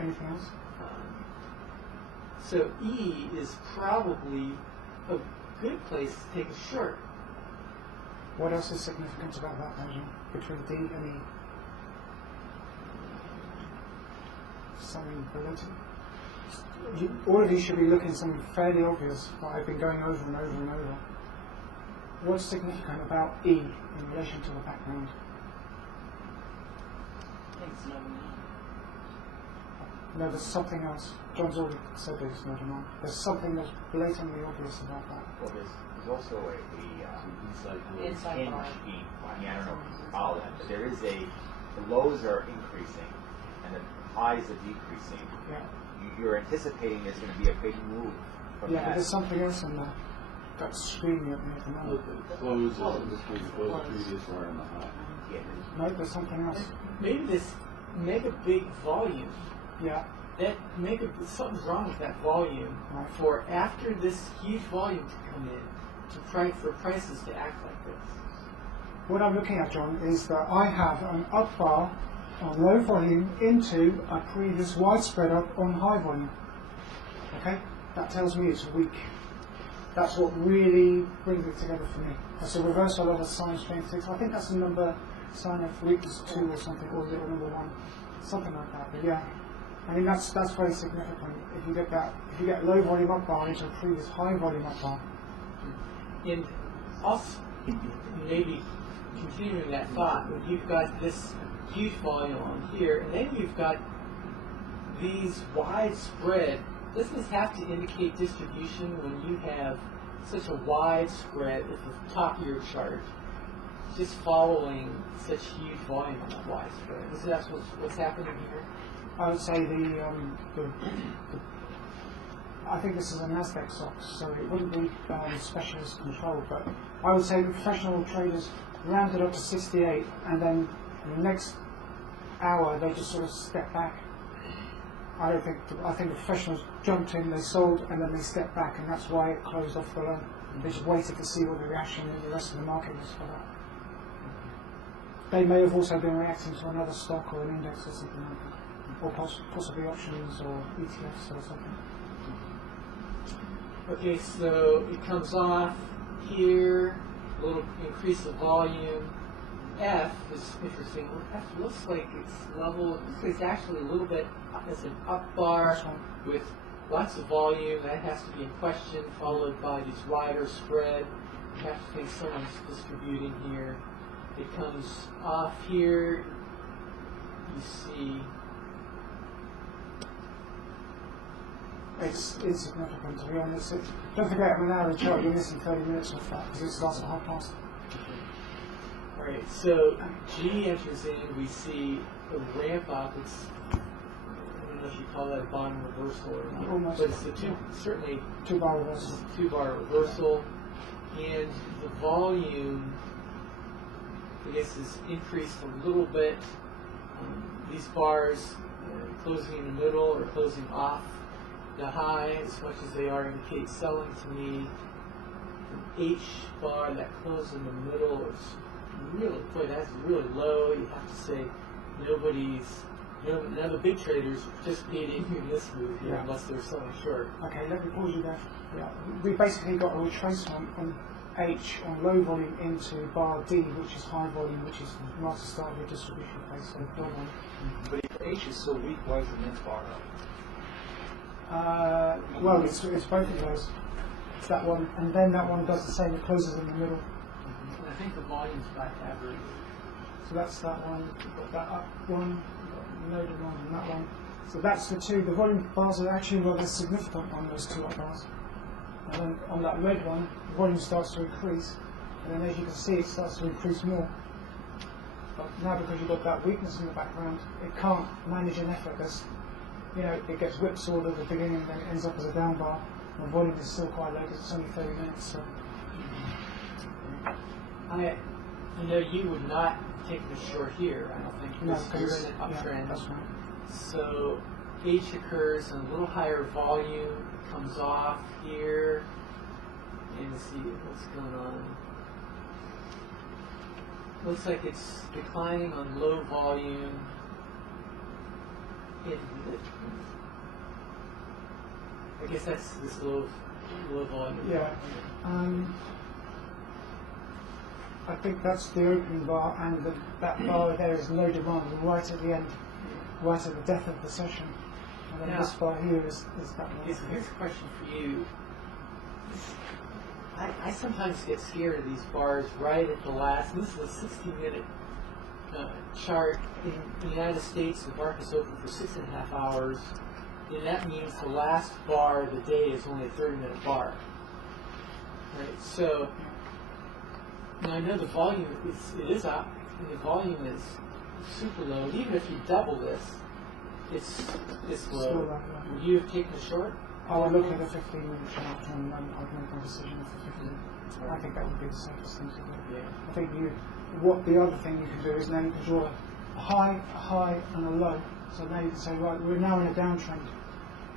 anything else? So E is probably a good place to take a short. What else is significant about that measure between D and E? Something related? All of you should be looking at something fairly obvious that I've been going over and over and over. What's significant about E in relation to the background? I think it's no demand. No, there's something else. John's already said there's no demand. There's something that's blatantly obvious about that. Well, there's also a Inside hinge bar. E. I mean, I don't know if you can follow that, but there is the lows are increasing and the highs are decreasing. Yeah. You're anticipating there's going to be a big move from Yeah, but that. there's something else in there that's screaming at me at the moment. Close is between the close previous bar and the high. Yeah. No, there's something else. Maybe this mega big volume, Yeah. something's wrong with that volume. Right. For after this huge volume to come in, for prices to act like this. What I'm looking at, John, is that I have an up bar on low volume into a previous widespread up on high volume. Okay? That tells me it's weak. That's what really brings it together for me. That's a reversal of a sign strength 6. I think that's the number sign of weakness 2 or something, or little number 1. Something like that. But yeah. I mean that's very significant. If you get low volume up bar into a previous high volume up bar. And also, maybe continuing that thought, when you've got this huge volume on here, and then you've got these widespread doesn't this have to indicate distribution when you have such a wide spread at the top of your chart, just following such huge volume on that wide spread? Is that what's happening here? I would say I think this is a Nasdaq stock, so it wouldn't be specialist control, but I would say the professional traders rounded up to 68, and then in the next hour they just sort of step back. I think the professionals jumped in, they sold, and then they stepped back, and that's why it closed off below. They just waited to see what the reaction in the rest of the market was for that. They may have also been reacting to another stock or an index or something like that, or possibly options or ETFs or something. Okay, so it comes off here, a little increase of volume. F is interesting. F looks like it's level. It looks like it's actually a little bit as an up bar with lots of volume. That has to be in question, followed by this wider spread. You have to think someone's distributing here. It comes off here. You see. It's insignificant, to be honest. Don't forget, I'm an hour chart, you're missing 30 minutes of that, because it starts at 1:30. Alright, so G enters in, we see a ramp up. It's, I don't know if you call that a bottom reversal or not, Almost. but it's certainly Two-bar reversal. Two-bar reversal, and the volume, I guess, is increased a little bit. These bars closing in the middle or closing off the high, as much as they are, indicate selling to me. An H bar that closed in the middle is really, boy, that's really low. You have to say none of the big traders participating in this move here unless they're selling short. Okay, let me pause you there. Yeah. We basically got a retracement from H on low volume into bar D, which is high volume, which is right at the start of your distribution phase, so low volume. But if H is so weak, why is the next bar up? Well, it's both of those. It's that one, and then that one does the same. It closes in the middle. I think the volume's back average. So that's that one. We've got that up one, we've got loaded one, and that one. So that's the two. The volume bars are actually rather significant on those two up bars. And then on that red one, the volume starts to increase, and then as you can see, it starts to increase more. But now, because you've got that weakness in the background, it can't manage an effort. It gets whipsawed at the beginning, and then it ends up as a down bar. And the volume is still quite low because it's only 30 minutes. So. I know you would not take the short here, I don't think. No, You're in an uptrend. Yeah, that's right. So H occurs in a little higher volume, it comes off here, and you see what's going on. Looks like it's declining on low volume. I guess that's this low volume. Yeah. I think that's the opening bar, and that bar there is no demand, right at the end, right at the depth of the session. And then this bar here is that one. Here's a question for you. I sometimes get scared of these bars right at the last. This is a 60-minute chart. In the United States, the market's open for 6.5 hours, and that means the last bar of the day is only a 30-minute bar. Right. So now I know the volume is up, and the volume is super low. And even if you double this, it's low. Would you have taken a short? I would look at a 15-minute chart and I'd make my decision for 15 minutes. I think that would be the safest thing to do. Yeah. I think what the other thing you can do is now you can draw a high, and a low. So now you can say, right, we're now in a downtrend.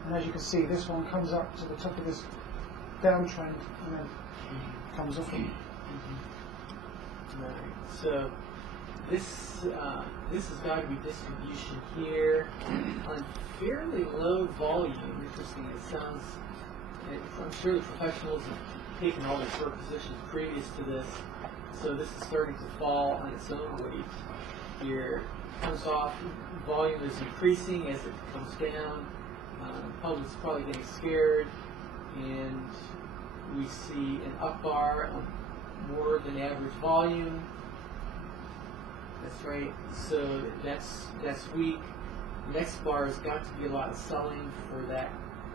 And as you can see, this one comes up to the top of this downtrend and then comes off it. Right. So this has got to be distribution here on fairly low volume. Interesting. It sounds. I'm sure the professionals have taken all their short positions previous to this, so this is starting to fall on its own weight. Here comes off. Volume is increasing as it comes down. Public's probably getting scared, and we see an up bar on more than average volume. That's right. So that's weak. Next bar has got to be a lot of selling for that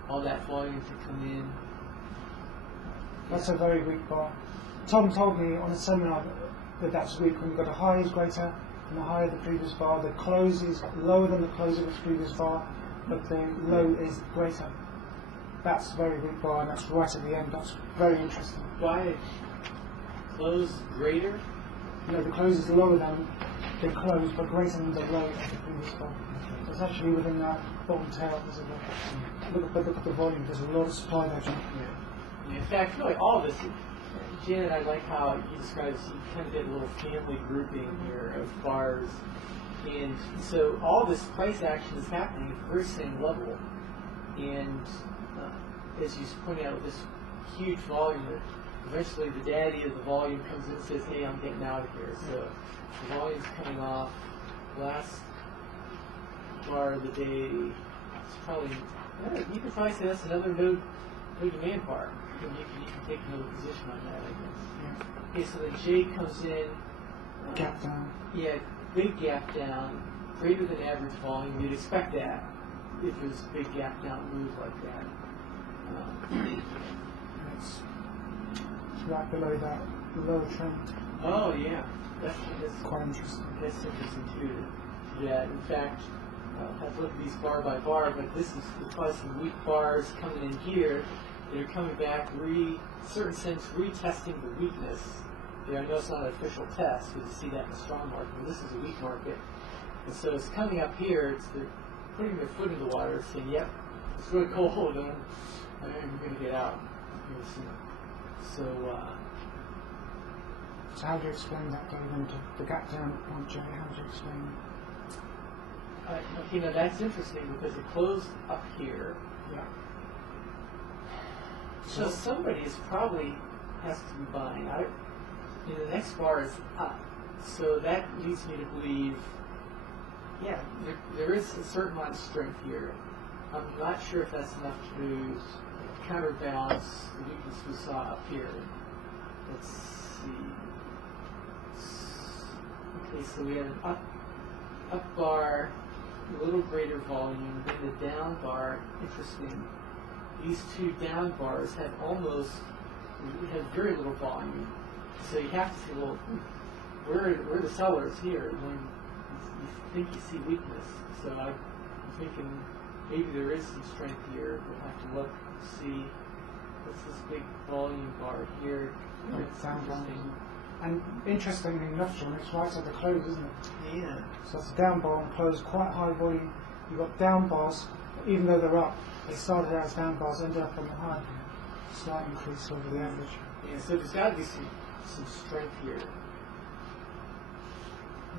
all that volume to come in. That's a very weak bar. Tom told me on a seminar that that's weak when you've got a high is greater than the high of the previous bar, the close is lower than the close of the previous bar, but the low is greater. That's a very weak bar, and that's right at the end. That's very interesting. Why close greater? No, the close is lower than the close, but greater than the low of the previous bar. So it's actually within that bottom tail. Look at the volume. There's a lot of supply there, John. Yeah. In fact, really all of this, Janet, I like how you describe this. You kind of get a little family grouping here of bars. And so all this price action is happening at the very same level. And as you pointed out, this huge volume, eventually the daddy of the volume comes in and says, hey, I'm getting out of here. So the volume's coming off. Last bar of the day, it's probably, you could probably say that's another no demand bar. You can take another position on that, I guess. Yeah. Okay, so the J comes in. Gap down. Yeah, big gap down, greater than average volume. You'd expect that if there's a big gap down move like that. It's right below that lower trend. Oh yeah, that's Quite interesting. That's interesting too. Yeah, in fact, I've looked at these bar by bar, but this is probably some weak bars coming in here. They're coming back, certain sense, retesting the weakness. I know it's not an official test, but you see that in the strong market. And this is a weak market. And so it's coming up here, they're putting their foot in the water, saying, yep, it's really cold, and I'm going to get out. So how do you explain that going into the gap down on J? How do you explain it? That's interesting because it closed up here. Yeah. So somebody probably has to be buying. The next bar is up, so that leads me to believe, yeah, there is a certain amount of strength here. I'm not sure if that's enough to counterbalance the weakness we saw up here. Let's see. Okay, so we have an up bar, a little greater volume, then the down bar. Interesting. These two down bars have very little volume. So you have to say, well, where are the sellers here when you think you see weakness? So I'm thinking maybe there is some strength here. We'll have to look, see. What's this big volume bar here? It's interesting. And interestingly enough, John, it's right at the close, isn't it? Yeah. So it's a down bar and close, quite high volume. You've got down bars, even though they're up, they started out as down bars, ended up on the high. Slight increase over the average. Yeah, so there's got to be some strength here.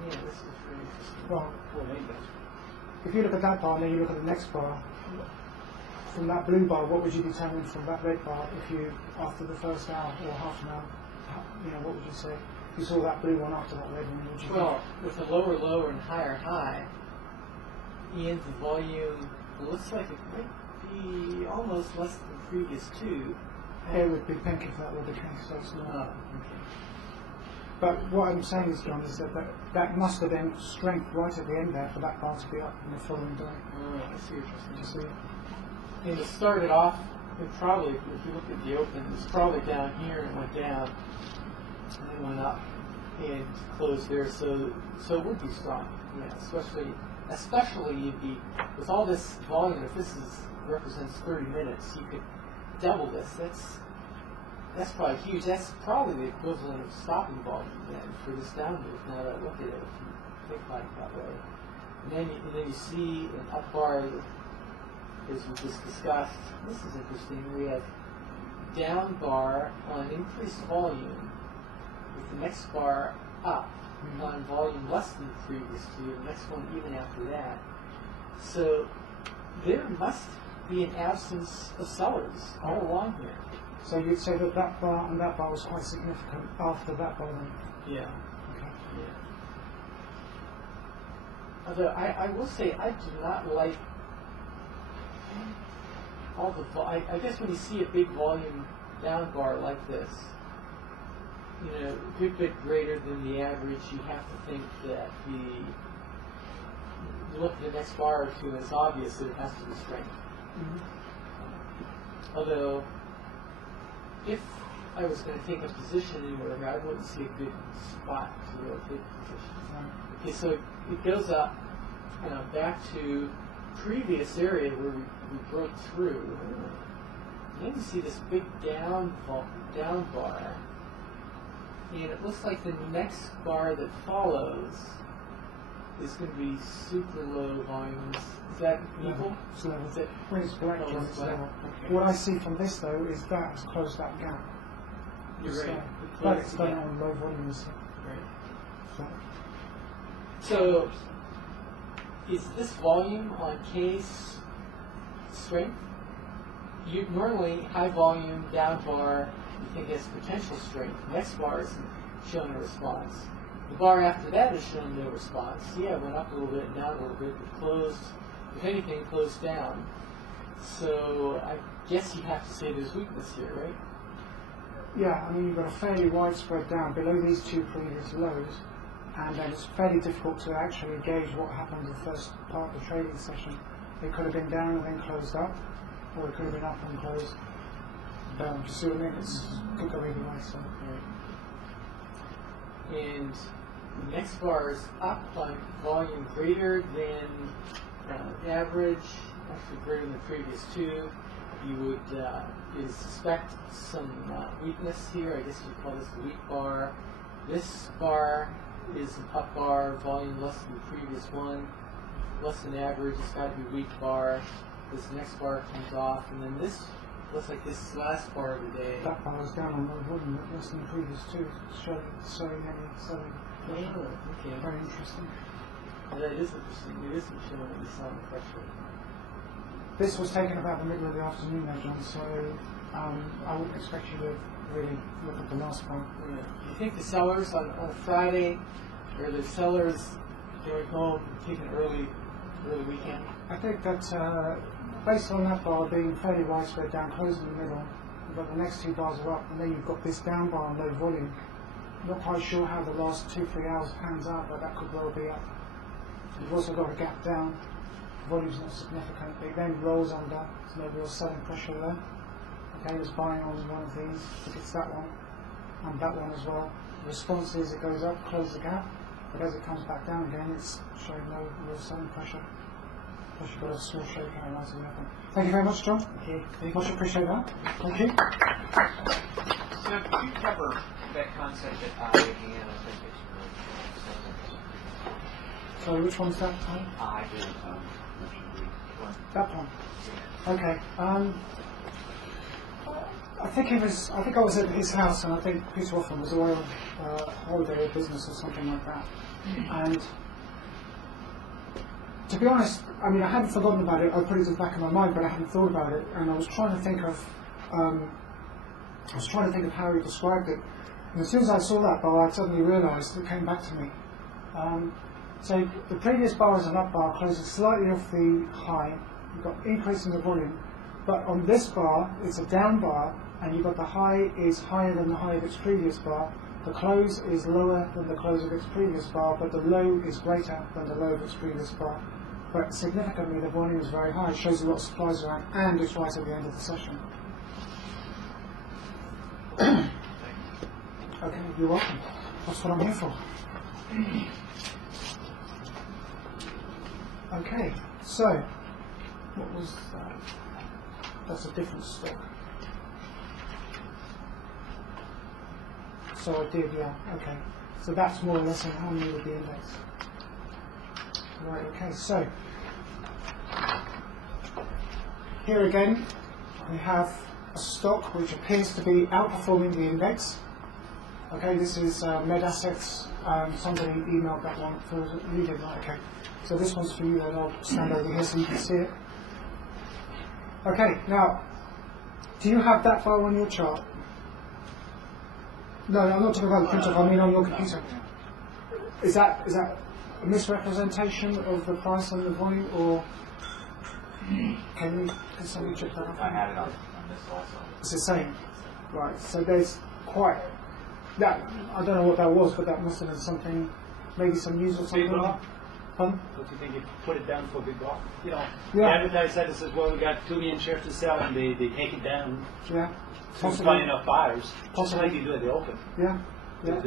Yeah, this is really interesting. Well, if you look at that bar and then you look at the next bar, from that blue bar, what would you determine from that red bar if you, after the first hour or half an hour, what would you say? If you saw that blue one after that red one, what would you think? With a lower low and higher high, and the volume looks like it might be almost less than the previous two. It would be pink if that were the case, so it's not. Oh, okay. But what I'm saying is, John, is that must have been strength right at the end there for that bar to be up in the following day. Oh, I see what you're saying. You see? It started off, probably, if you look at the open, it was probably down here and went down, and then went up and closed there, so it would be strong. Yeah, especially you'd be, with all this volume, if this represents 30 minutes, you could double this. That's probably huge. That's probably the equivalent of stopping volume then for this down move. Now that I look at it, if you think about it that way, and then you see an up bar, as we just discussed. This is interesting. We have down bar on increased volume, with the next bar up on volume less than the previous two. The next one even after that. So there must be an absence of sellers all along here. So you'd say that bar and that bar was quite significant after that bar then? Yeah. Okay. Yeah. Although I will say I do not like all the I guess when you see a big volume down bar like this, a good bit greater than the average, you have to think that you look at the next bar or two and it's obvious that it has to be strength. Although, if I was going to take a position anywhere here, I wouldn't see a good spot to really take a position. Okay, so it goes up, back to previous area where we broke through. Then you see this big down bar, and it looks like the next bar that follows is going to be super low volumes. Is that equal? So Is it? when it's black, Oh, John, it's it's black. level. Okay. What I see from this though is that has closed that gap. You're So- right. It But closed it's the done gap. on low volumes. Right. So, So, is this volume on case strength? You normally high volume down bar you think has potential strength. Next bar is shown a response. The bar after that has shown no response. Yeah, it went up a little bit, down a little bit, but closed. If anything, closed down. So I guess you have to say there's weakness here, right? yeah, I mean you've got a fairly widespread down below these two previous lows, and then it's fairly difficult to actually gauge what happened in the first part of the trading session. It could have been down and then closed up, or it could have been up and closed down. Do you see what I mean? It could go either way. So. And the next bar is up on volume greater than average, actually greater than the previous two. You would suspect some weakness here. I guess you'd call this the weak bar. This bar is an up bar, volume less than the previous one, less than average. It's got to be weak bar. This next bar comes off, and then this looks like this last bar of the day. That bar was down on low volume, but less than the previous two, showing any selling. Oh, okay. Very interesting. Well, that is interesting. It isn't showing any selling pressure. This was taken about the middle of the afternoon now, John, so I wouldn't expect you to really look at the last part. Yeah. Do you think the sellers on Friday, or the sellers going home, taking an early weekend? I think that based on that bar being fairly widespread down, closed in the middle, you've got the next two bars are up, and then you've got this down bar on low volume. Not quite sure how the last 2-3 hours pans out, but that could well be up. You've also got a gap down. Volume's not significant. It then rolls under. There's no real selling pressure there. Okay, it's buying on one of these. I think it's that one and that one as well. The response is it goes up, close the gap, but as it comes back down again, it's showing no real selling pressure. Plus you've got a small shake out right in that one. Thank you very much, John. Much appreciate that. Thank you. So could you cover that concept at I again? I think it's really So which one's that? I do. That one. Okay. I think I was at his house, and I think Peter Hoffman was away on holiday or business or something like that. And to be honest, I mean, I hadn't forgotten about it. I put it in the back of my mind, but I hadn't thought about it. And I was trying to think of how he described it. And as soon as I saw that bar, I suddenly realised it came back to me. So the previous bar is an up bar, closes slightly off the high. You've got increase in the volume, but on this bar, it's a down bar, and you've got the high is higher than the high of its previous bar. The close is lower than the close of its previous bar, but the low is greater than the low of its previous bar. But significantly, the volume is very high. It shows a lot of supplies around, and it's right at the end of the session. Okay, you're welcome. That's what I'm here for. Okay, so what was that? That's a different stock. So I did, yeah, okay. So that's more or less in harmony with the index. Right, okay, so here again we have a stock which appears to be outperforming the index. Okay, this is Med Assets. Somebody emailed that one for you, did right? Okay. So this one's for you, and I'll stand over here so you can see it. Okay, now, do you have that bar on your chart? No, I'm not talking about the printer, I mean on your computer. Is that a misrepresentation of the price and the volume, or can somebody check that out? I had it on this also. It's the same. Right, so there's quite, that, I don't know what that was, but that must have been something, maybe some news or something like that. Pardon? Don't you think you put it down for a big bar? You know, Yeah. the advertiser said, it says, well, we got 2 million shares to sell, and they take it down. Yeah. So it's finding enough buyers. Just like you do at the open. Yeah. Yeah.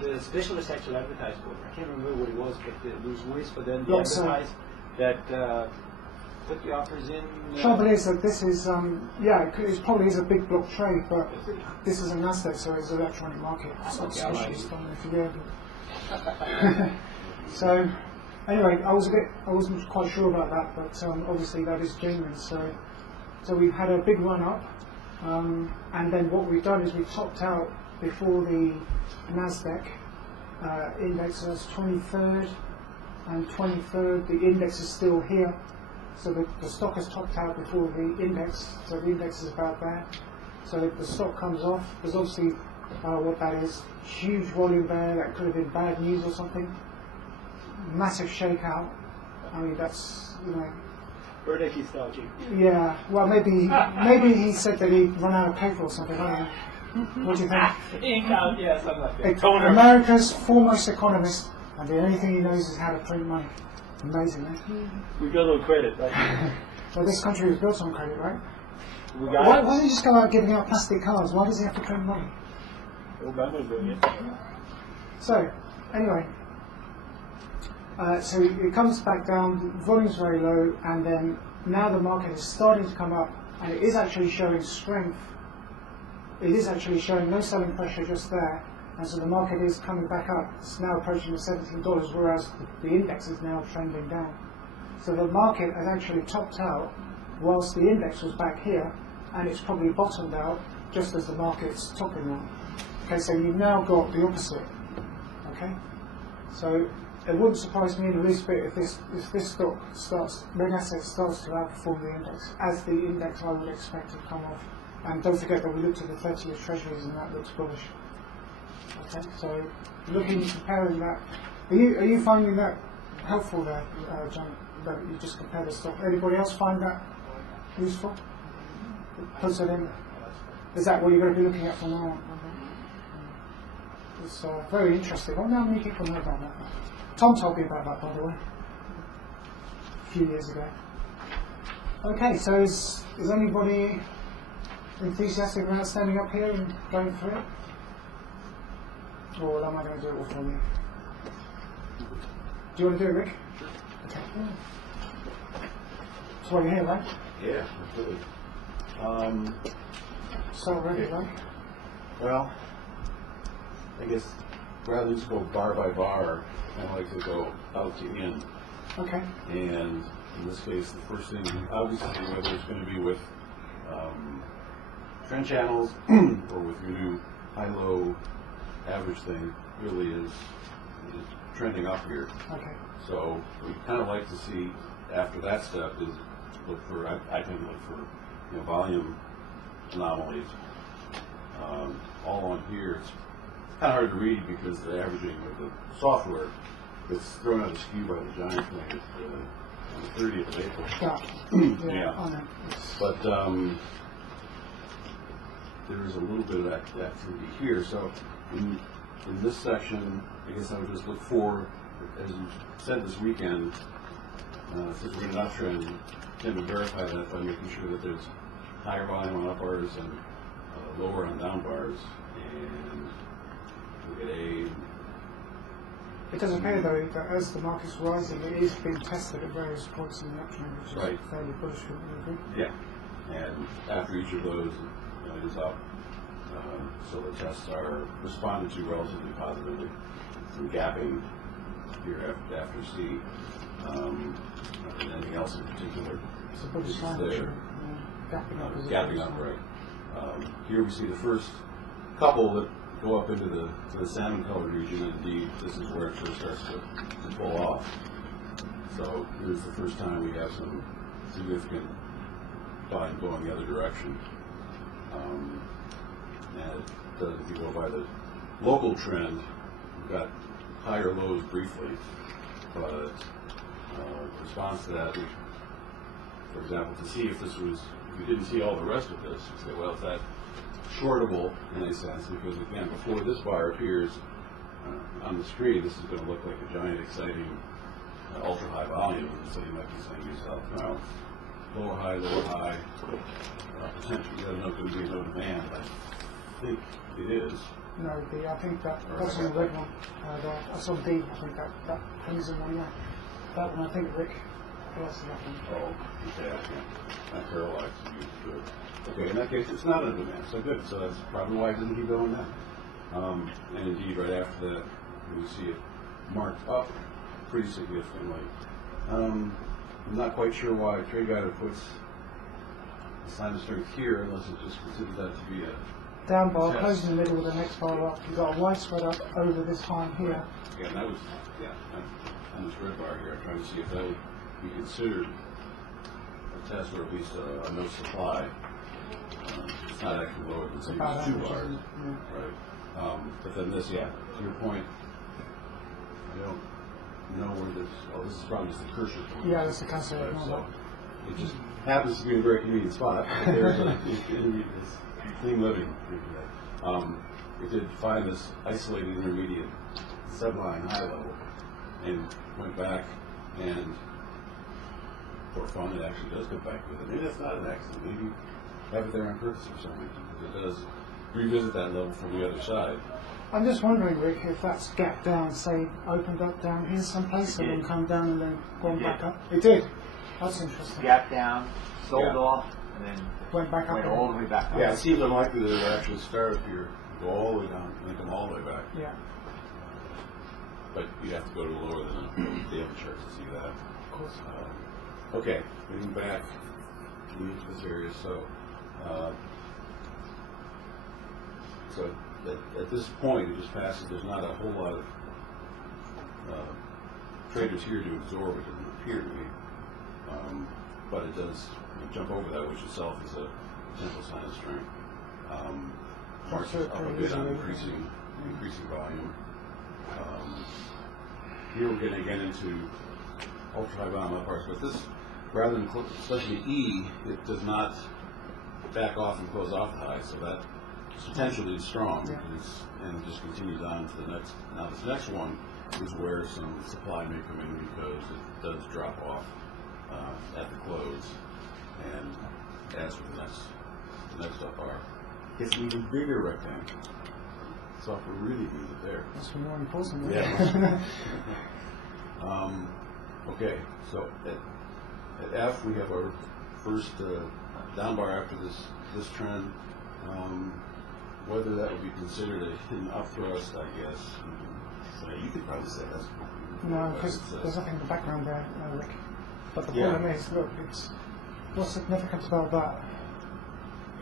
The specialist actually advertised for it. I can't remember what it was, but there was ways for them to Lots of- advertise that put the offers in. Trouble is that this is, it probably is a big block trade, but this is a Nasdaq, so it's an electronic market. It's not specialist. I don't know if you heard. So, anyway, I wasn't quite sure about that, but obviously that is genuine. So we've had a big run up, and then what we've done is we've topped out before the Nasdaq index. So that's 23rd and 23rd. The index is still here. So the stock has topped out before the index, so the index is about there. So if the stock comes off, there's obviously what that is, huge volume there, that could have been bad news or something. Massive shakeout. I mean, that's, you know. Bernanke style cheap. Yeah, well, maybe he said that he'd run out of paper or something, I don't know. What do you think? Ink out, yeah, something like that. America's foremost economist, and the only thing he knows is how to print money. Amazing, eh? We got a little credit, right? Well, this country was built on credit, right? We got Why doesn't he just go out giving out plastic cards? Why does he have to print money? Obama's doing it. So, anyway, so it comes back down, volume's very low, and then now the market is starting to come up, and it is actually showing strength. It is actually showing no selling pressure just there, and so the market is coming back up. It's now approaching the $17, whereas the index is now trending down. So the market has actually topped out, whilst the index was back here, and it's probably bottomed out just as the market's topping out. Okay, so you've now got the opposite. Okay, so it wouldn't surprise me in the least bit if this stock starts, the asset starts to outperform the index. As the index, I would expect to come off. And don't forget that we looked at the 30-year treasuries, and that looks bullish. Okay, so comparing that, are you finding that helpful there, John? That you just compare the stock. Anybody else find that useful? Puts it in. Is that what you're going to be looking at from now on? It's very interesting. I wonder how many people know about that. Tom told me about that, by the way, a few years ago. Okay, so is anybody enthusiastic about standing up here and going through it? Or am I going to do it all for you? Do you want to do it, Rick? Okay. That's why you're here, right? Yeah, absolutely. So ready, right? Well, I guess rather than just go bar by bar, I like to go out to in. Okay. And in this case, the first thing, obviously, whether it's going to be with trend channels or with your new high-low average thing, really is trending up here. Okay. So we kind of like to see after that step is look for, I tend to look for volume anomalies. All on here, it's kind of hard to read because the averaging of the software is thrown out askew by the giant thing on the 30th of April. Yeah. Yeah. I know. But there is a little bit of that activity here. So in this section, I guess I would just look for, as you said this weekend, since we're in an uptrend, tend to verify that by making sure that there's higher volume on up bars and lower on down bars. And look at A. It does appear, though, that as the market's rising, it is being tested at various points in the uptrend, which is Right. fairly bullish. Wouldn't you agree? Yeah. And after each of those, it is up. So the tests are responded to relatively positively through gapping here after C. And anything else in particular It's a bullish is line, there. actually. Gapping up. is a Gapping bullish up, line. right. Here we see the first couple that go up into the salmon colored region, and indeed this is where it sort of starts to pull off. So here's the first time we have some significant volume going the other direction. And if you go by the local trend, we've got higher lows briefly, but in response to that, for example, to see if you didn't see all the rest of this, you say, well, is that shortable in a sense? Because again, before this bar appears on the screen, this is going to look like a giant, exciting ultra high volume, so you might be saying to yourself, well, lower high, potentially there's no going to be no demand. I think it is. No, I think that's on the red one. That's on D. I think that comes in one. Yeah, that one. I think Rick. That's that one. Oh, okay. I can't paralyze you. Okay, in that case, it's not on demand. So good. So that's probably why it didn't keep going down. And indeed, right after that, we see it marked up pretty significantly. I'm not quite sure why Trade Guider puts the sign of strength here, unless it just considers that to be a down bar, test. close in the middle with the next bar up. You've got a wide spread up over this time here. Yeah, and that was, on this red bar here, I'm trying to see if that would be considered a test or at least a no supply. It's not actually lower than say About two 100, bars. yeah. Right. But then this, to your point, I don't know where this, this is probably just the cursor point. Yeah, that's the cursor, Right, no, so it just happens to be in a very convenient spot. There's it's clean living. It did find this isolated intermediate subline high level and went back, and for fun it actually does go back with it. Maybe that's not an accident. Maybe have it there on purpose or something, because it does revisit that level from the other side. I'm just wondering, Rick, if that's gap down, say, opened up down here someplace and then come down and then gone back up. It did. That's interesting. Gap down, sold Yeah. off, and then Went back up. went again. all the way back up. Yeah, it seems unlikely that it'll actually start up here, go all the way down, and then come all the way back. Yeah, But you have to go to lower than the daily chart to see that. of course. Okay, getting back into this area, so at this point it just passes. There's not a whole lot of traders here to absorb. It doesn't appear to me, but it does jump over that, which itself is a potential sign of strength. Marks up a bit on increasing volume. Here we're getting again into ultra high volume up parts, but this, rather than especially E, it does not back off and close off the high, so that potentially is strong, and just continues on to the next. Now this next one is where some supply may come in because it does drop off at the close, and as for the next up bar, it's an even bigger rectangle. So if we really use it there. That's more important. Yeah. Okay, so at F we have our first down bar after this trend. Whether that would be considered an upthrust, I guess. So you could probably say that's. No, because there's nothing in the background there, Rick. But the Yeah. problem is, look, what's significant about that?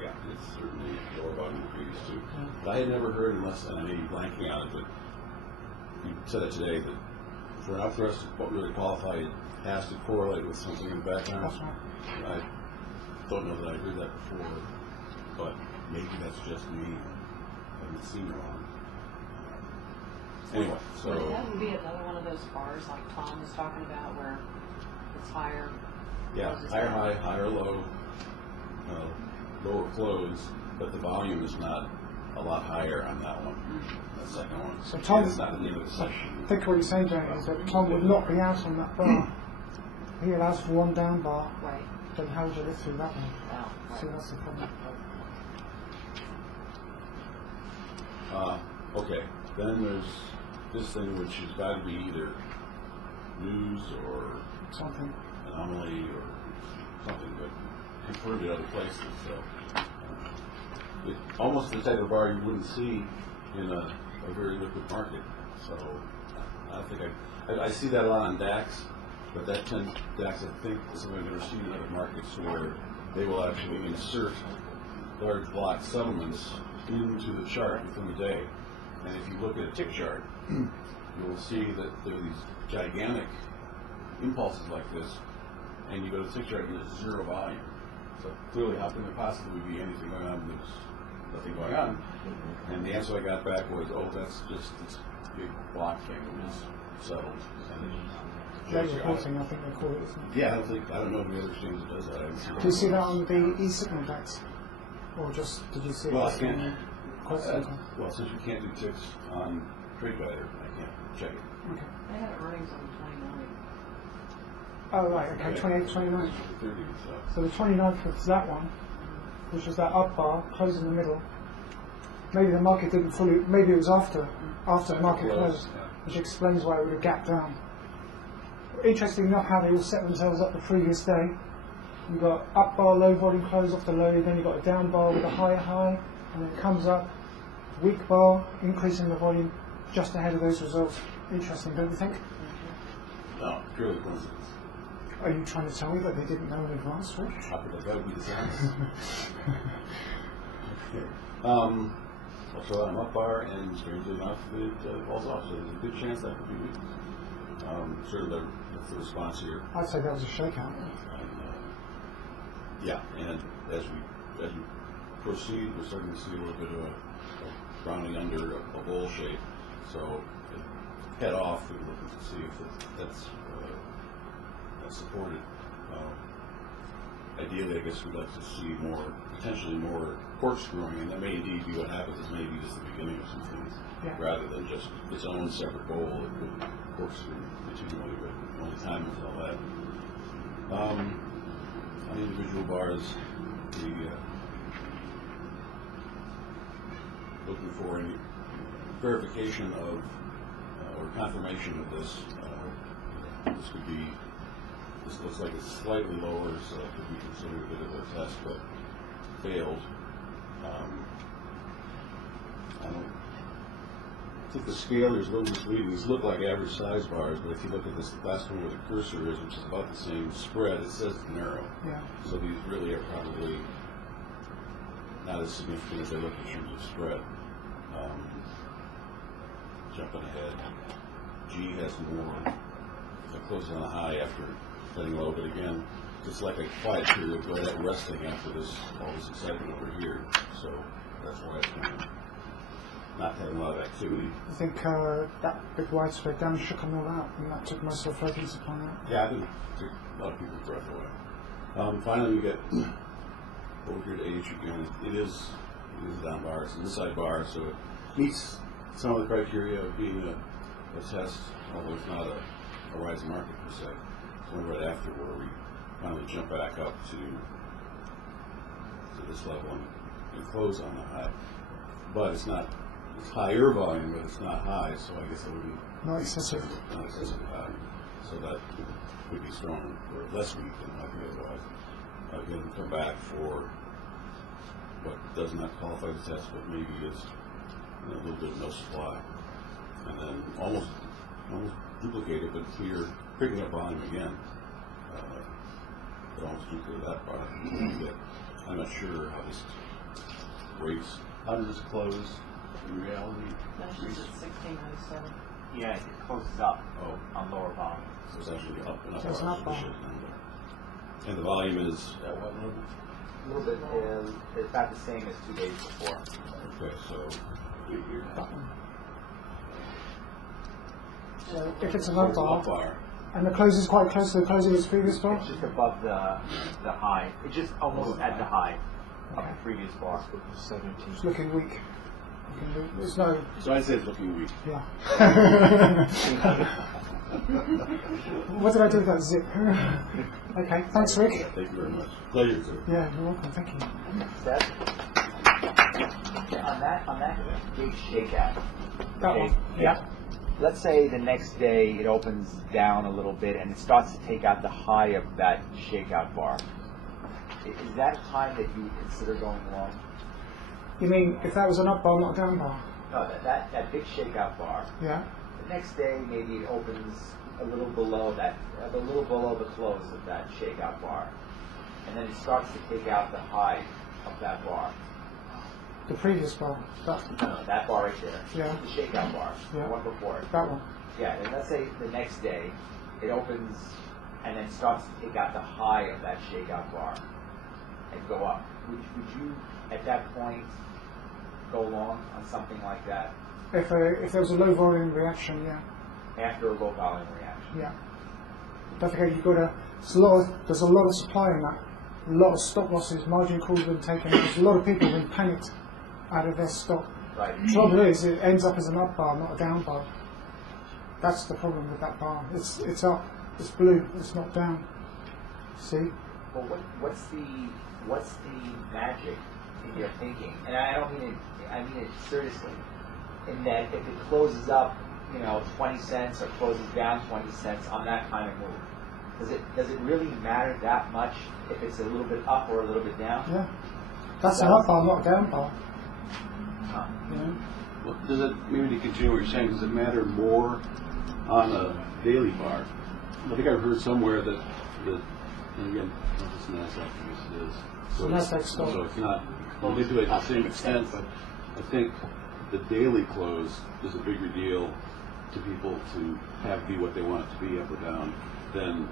Yeah, it's certainly lower volume than previous two. But I had never heard, unless I may be blanking on it, but you said it today, that for an upthrust, what really qualified, it has to correlate with something in the background. That's right. I don't know that I heard that before, but maybe that's just me. I haven't seen it wrong. Anyway, so. That would be another one of those bars like Tom was talking about where it's higher. Yeah, closes higher down. high, higher low, lower close, but the volume is not a lot higher on that one, that second one. So Tom- It's not an end of the session. I think what you're saying, Jamie, is that Tom would not be out on that bar. He allows for one down bar, Right. then how would you live through that one? Oh, See, right. that's the problem. Okay, then there's this thing which has got to be either news or Something. anomaly or something, but confirmed in other places. So it's almost the type of bar you wouldn't see in a very liquid market. So I think I see that a lot on DAX, but that DAX I think is something I've never seen in other markets where they will actually insert large block settlements into the chart within the day. And if you look at a tick chart, you will see that there are these gigantic impulses like this, and you go to the tick chart and there's zero volume. So clearly, how can there possibly be anything going on? There's nothing going on. And the answer I got back was, oh, that's just this big block thing that was settled. Late reporting, I think they call it, isn't it? Yeah, I don't know if the other exchange that does that. I haven't seen Do you see that on the e-signal DAX? Or just, did you see Well, it? I can't. Quite Well, since you can't do ticks on Trade Guider, I can't check it. Okay. They had earnings on the 29th. Oh, right, okay, 28th, 29th. The 30th, So the 29th was that one, which was that up bar, closed in the middle. Maybe the market didn't fully, maybe it was after the market closed, yeah. which explains why it would have gapped down. Interesting enough how they all set themselves up the previous day. You've got up bar, low volume close off the low, then you've got a down bar with a higher high, and then it comes up, weak bar, increasing the volume just ahead of those results. Interesting, don't you think? No, purely coincidence. Are you trying to tell me that they didn't know in advance, Rich? That would be dishonest. Okay. I'll throw out an up bar, and strangely enough, it falls off. So there's a good chance that could be weak. Certainly, that's the response here. I'd say that was a shakeout. Yeah, and as we proceed, we're starting to see a little bit of a rounding under a bowl shape. So head off, we're looking to see if that's supported. Ideally, I guess we'd like to see potentially more corkscrewing, and that may indeed be what happens. Is maybe just the beginning of some things, rather than just its own separate bowl. It could corkscrew continually, but only time will tell that. On individual bars, looking for any verification of or confirmation of this. This looks like it's slightly lower, so it could be considered a bit of a test, but failed. I think the scale is a little misleading. These look like average size bars, but if you look at this last one where the cursor is, which is about the same spread, it says it's narrow. Yeah. So these really are probably not as significant as they look in terms of spread. Jumping ahead, G has more. If it closes on a high after heading low, but again, it's like a quiet period right at resting after all this excitement over here. So that's why it's kind of not having a lot of activity. I think that big widespread damage shook them all out, and that took most of the focus upon that. Yeah, I think it took a lot of people's breath away. Finally, we get over here to H again. It is a down bar. It's an inside bar, so it meets some of the criteria of being a test, although it's not a rising market per se. It's one right after where we finally jump back up to this level and close on the high. But it's higher volume, but it's not high, so I guess it would be not excessive high. So that could be strong or less weak than it might be otherwise. Again, we come back for what does not qualify as a test, but maybe is a little bit of no supply, and then almost duplicate it, but clear, picking up volume again. But almost duplicate that bar. I'm not sure how this rates. How does this close in reality? Finishes at 1697. Yeah, it closes up on lower volume. So it's actually up and up. So it's not bar. And the volume is at what level? A little bit, it's about the same as 2 days before. Okay, so So if it's an up bar, bar. and the close is quite close to the closing of its previous bar? It's just above the high. It's just almost at the high of the previous bar. It's looking weak. There's no... So I'd say it's looking weak. Yeah. What did I do with that zip? Okay, thanks, Rick. Thank you very much. Pleasure, sir. Yeah, you're welcome. Thank you. On that big shakeout. That one. Yeah. Let's say the next day it opens down a little bit and it starts to take out the high of that shakeout bar. Is that a time that you would consider going long? You mean if that was an up bar, not a down bar? No, that big shakeout bar. Yeah. The next day maybe it opens a little below the close of that shakeout bar, and then it starts to take out the high of that bar. The previous bar. No, that bar right there. Yeah. The shakeout bar. Yeah. The one before it. That one. Yeah, and let's say the next day it opens and then starts to take out the high of that shakeout bar and go up. Would you at that point go long on something like that? If there was a low volume reaction, yeah. After a low volume reaction. Yeah. Don't forget there's a lot of supply in that. A lot of stop losses, margin calls been taken. There's a lot of people who've been panicked out of their stock. Right. The trouble is it ends up as an up bar, not a down bar. That's the problem with that bar. It's up It's blue. It's not down. See? Well, what's the magic in your thinking? And I don't mean it. I mean it seriously. In that, if it closes up, 20 cents or closes down 20 cents on that kind of move, does it really matter that much if it's a little bit up or a little bit down? Yeah. That's an up bar, not a down bar. Huh. Well, does it, maybe to continue what you're saying, does it matter more on a daily bar? I think I've heard somewhere that and again, this is NASDAQ, I guess it is. So NASDAQ stock. So it's not, we do it to the same extent, but I think the daily close is a bigger deal to people to have be what they want it to be, up or down, than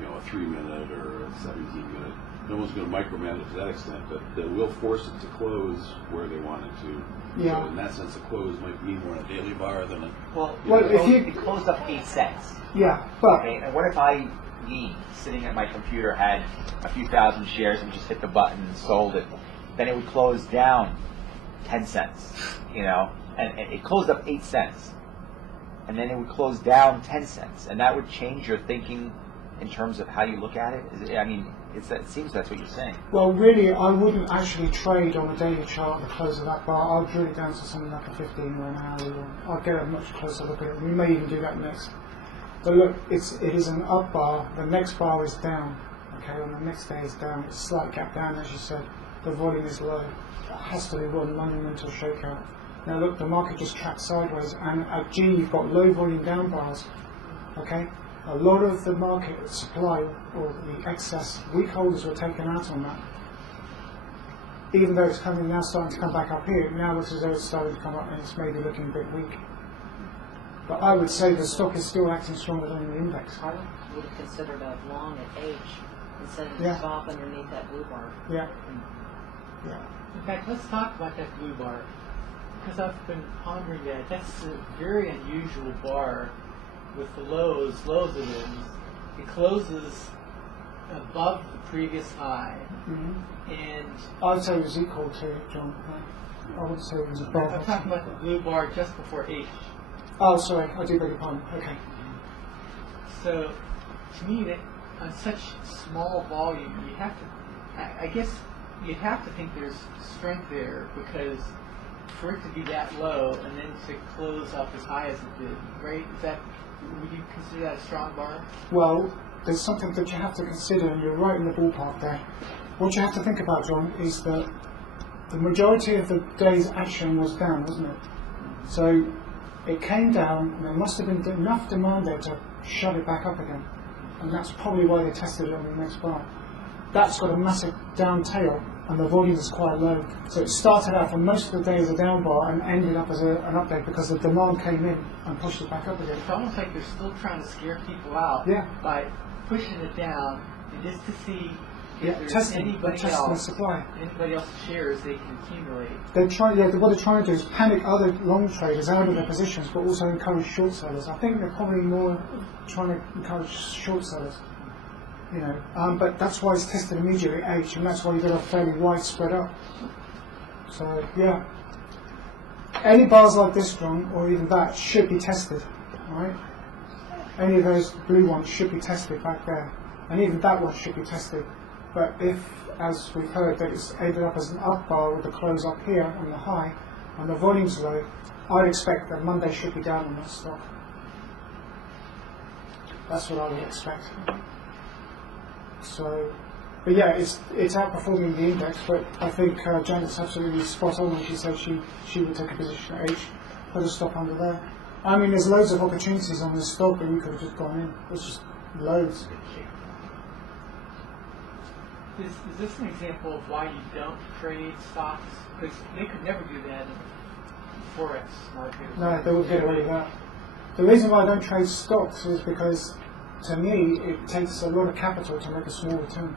a 3-minute or a 17-minute. No one's going to micromanage to that extent, but they will force it to close where they want it to. Yeah. So in that sense, a close might mean more on a daily bar than a. Well, if it closed up 8 cents. Yeah, but Okay, and what if me, sitting at my computer, had a few thousand shares and just hit the button and sold it? Then it would close down 10 cents, and it closed up 8 cents. And then it would close down 10 cents. And that would change your thinking in terms of how you look at it? It seems that's what you're saying. well, really, I wouldn't actually trade on a daily chart at the close of that bar. I'll drill it down to something like a 15 or an hour. I'll get a much closer look at it. We may even do that next. But look, it is an up bar. The next bar is down. Okay, and the next day is down. It's a slight gap down, as you said. The volume is low. It has to be one monumental shakeout. Now look, the market just tracked sideways, and at G you've got low volume down bars. Okay, a lot of the market supply or the excess weak holders were taken out on that. Even though it's now starting to come back up here, it now looks as though it's starting to come up and it's maybe looking a bit weak. But I would say the stock is still acting stronger than the index. I would have considered a long at H instead of Yeah. the top underneath that blue bar. Yeah. Yeah. In fact, let's talk about that blue bar, because I've been pondering that. That's a very unusual bar with the lows it is. It closes above the previous high, and I would say it was equal to it, John. I would say it was above. I'm talking about the blue bar just before H. Oh, sorry, I do beg your pardon. Okay. So, to me, that on such small volume, you have to, I guess, you have to think there's strength there, because for it to be that low and then to close up as high as it did, right? Would you consider that a strong bar? Well, there's something that you have to consider, and you're right in the ballpark there. What you have to think about, John, is that the majority of the day's action was down, wasn't it? So it came down, and there must have been enough demand there to shove it back up again. And that's probably why they tested it on the next bar. That's got a massive down tail, and the volume is quite low. So it started out for most of the day as a down bar and ended up as an update because the demand came in and pushed it back up again. It's almost like they're still trying to scare people out by pushing it down, and just to see if there's testing anybody the supply. else's shares they can accumulate. What they're trying to do is panic other long traders out of their positions, but also encourage short sellers. I think they're probably more trying to encourage short sellers. But that's why it's tested immediately at H, and that's why you got a fairly wide spread up. So yeah, any bars like this one or even that should be tested, right? Any of those blue ones should be tested back there, and even that one should be tested. But if, as we've heard, that it's ended up as an up bar with the close up here on the high, and the volume's low, I'd expect that Monday should be down on that stock. That's what I would expect. So, but yeah, it's outperforming the index. But I think Janet's absolutely spot on when she said she would take a position at H, put a stop under there. I mean, there's loads of opportunities on this stock, but you could have just gone in. There's just loads. Is this an example of why you don't trade stocks? Because they could never do that in the Forex market. No, they would get away with that. The reason why I don't trade stocks is because, to me, it takes a lot of capital to make a small return.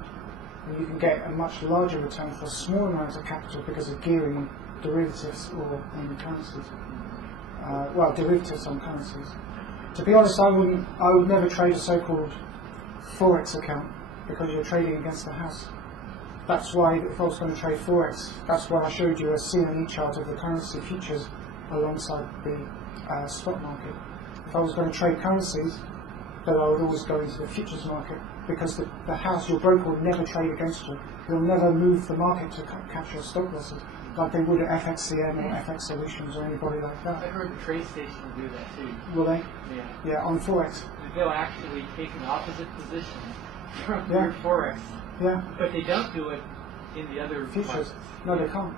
And you can get a much larger return for a small amount of capital because of gearing derivatives or currencies. Derivatives on currencies. To be honest, I would never trade a so-called Forex account because you're trading against the house. That's why, if I was going to trade Forex, that's why I showed you a CME chart of the currency futures alongside the stock market. If I was going to trade currencies, that I would always go into the futures market, because the house, your broker, will never trade against you. He'll never move the market to capture your stock losses, like they would at FXCM or FX Solutions or anybody like I that. heard the trade station will do that too. Will they? Yeah. Yeah, on Forex. They'll actually take an opposite position from Yeah. your forex, Yeah, but they don't do it in the other futures. markets. No, they can't.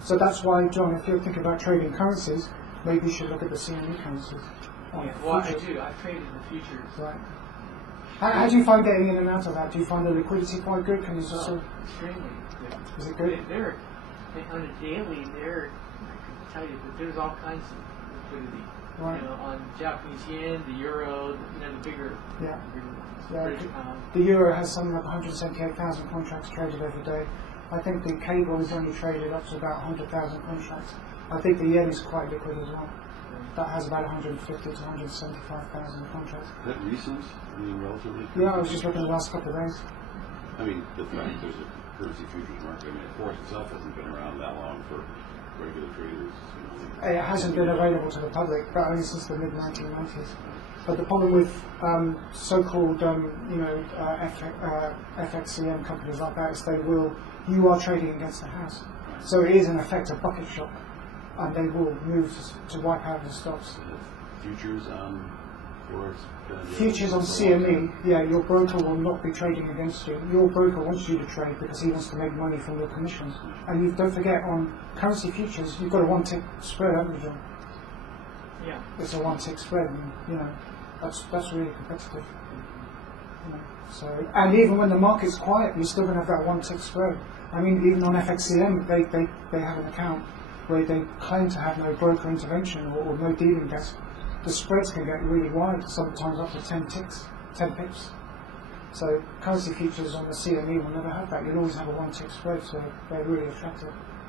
So that's why, John, if you're thinking about trading currencies, maybe you should look at the CME currencies. on Yeah, well, I futures. do. I've traded the futures. Right. How do you find getting in and out of that? Do you find the liquidity quite good? Can you just sort of, Extremely good. is it good? They're on a daily. I can tell you that there's all kinds of liquidity. Right. You know, on Japanese yen, the euro, the bigger. Yeah. bigger Yeah, British pound. the euro has something like 178,000 contracts traded every day. I think the cable is only traded up to about 100,000 contracts. I think the yen is quite liquid as well. That has about 150 to 175,000 contracts. Is that recent? I mean, relatively? Yeah, I was just looking the last couple of days. I mean, the fact there's a currency futures market, I mean, Forex itself hasn't been around that long for regular traders. It hasn't been available to the public, but only since the mid-1990s. But the problem with so-called, FXCM companies like that is you are trading against the house. So it is in effect a bucket shop, and they will move to wipe out the stocks. Futures on Forex? Futures on CME, yeah, your broker will not be trading against you. Your broker wants you to trade because he wants to make money from your commissions. And you don't forget, on currency futures, you've got a one-tick spread, haven't you, John? Yeah. It's a one-tick spread, and that's really competitive. So, and even when the market's quiet, you're still going to have that one-tick spread. I mean, even on FXCM, they have an account where they claim to have no broker intervention or no dealing desk. The spreads can get really wide, sometimes up to 10 pips. So currency futures on the CME will never have that. You'll always have a one-tick spread, so they're really attractive.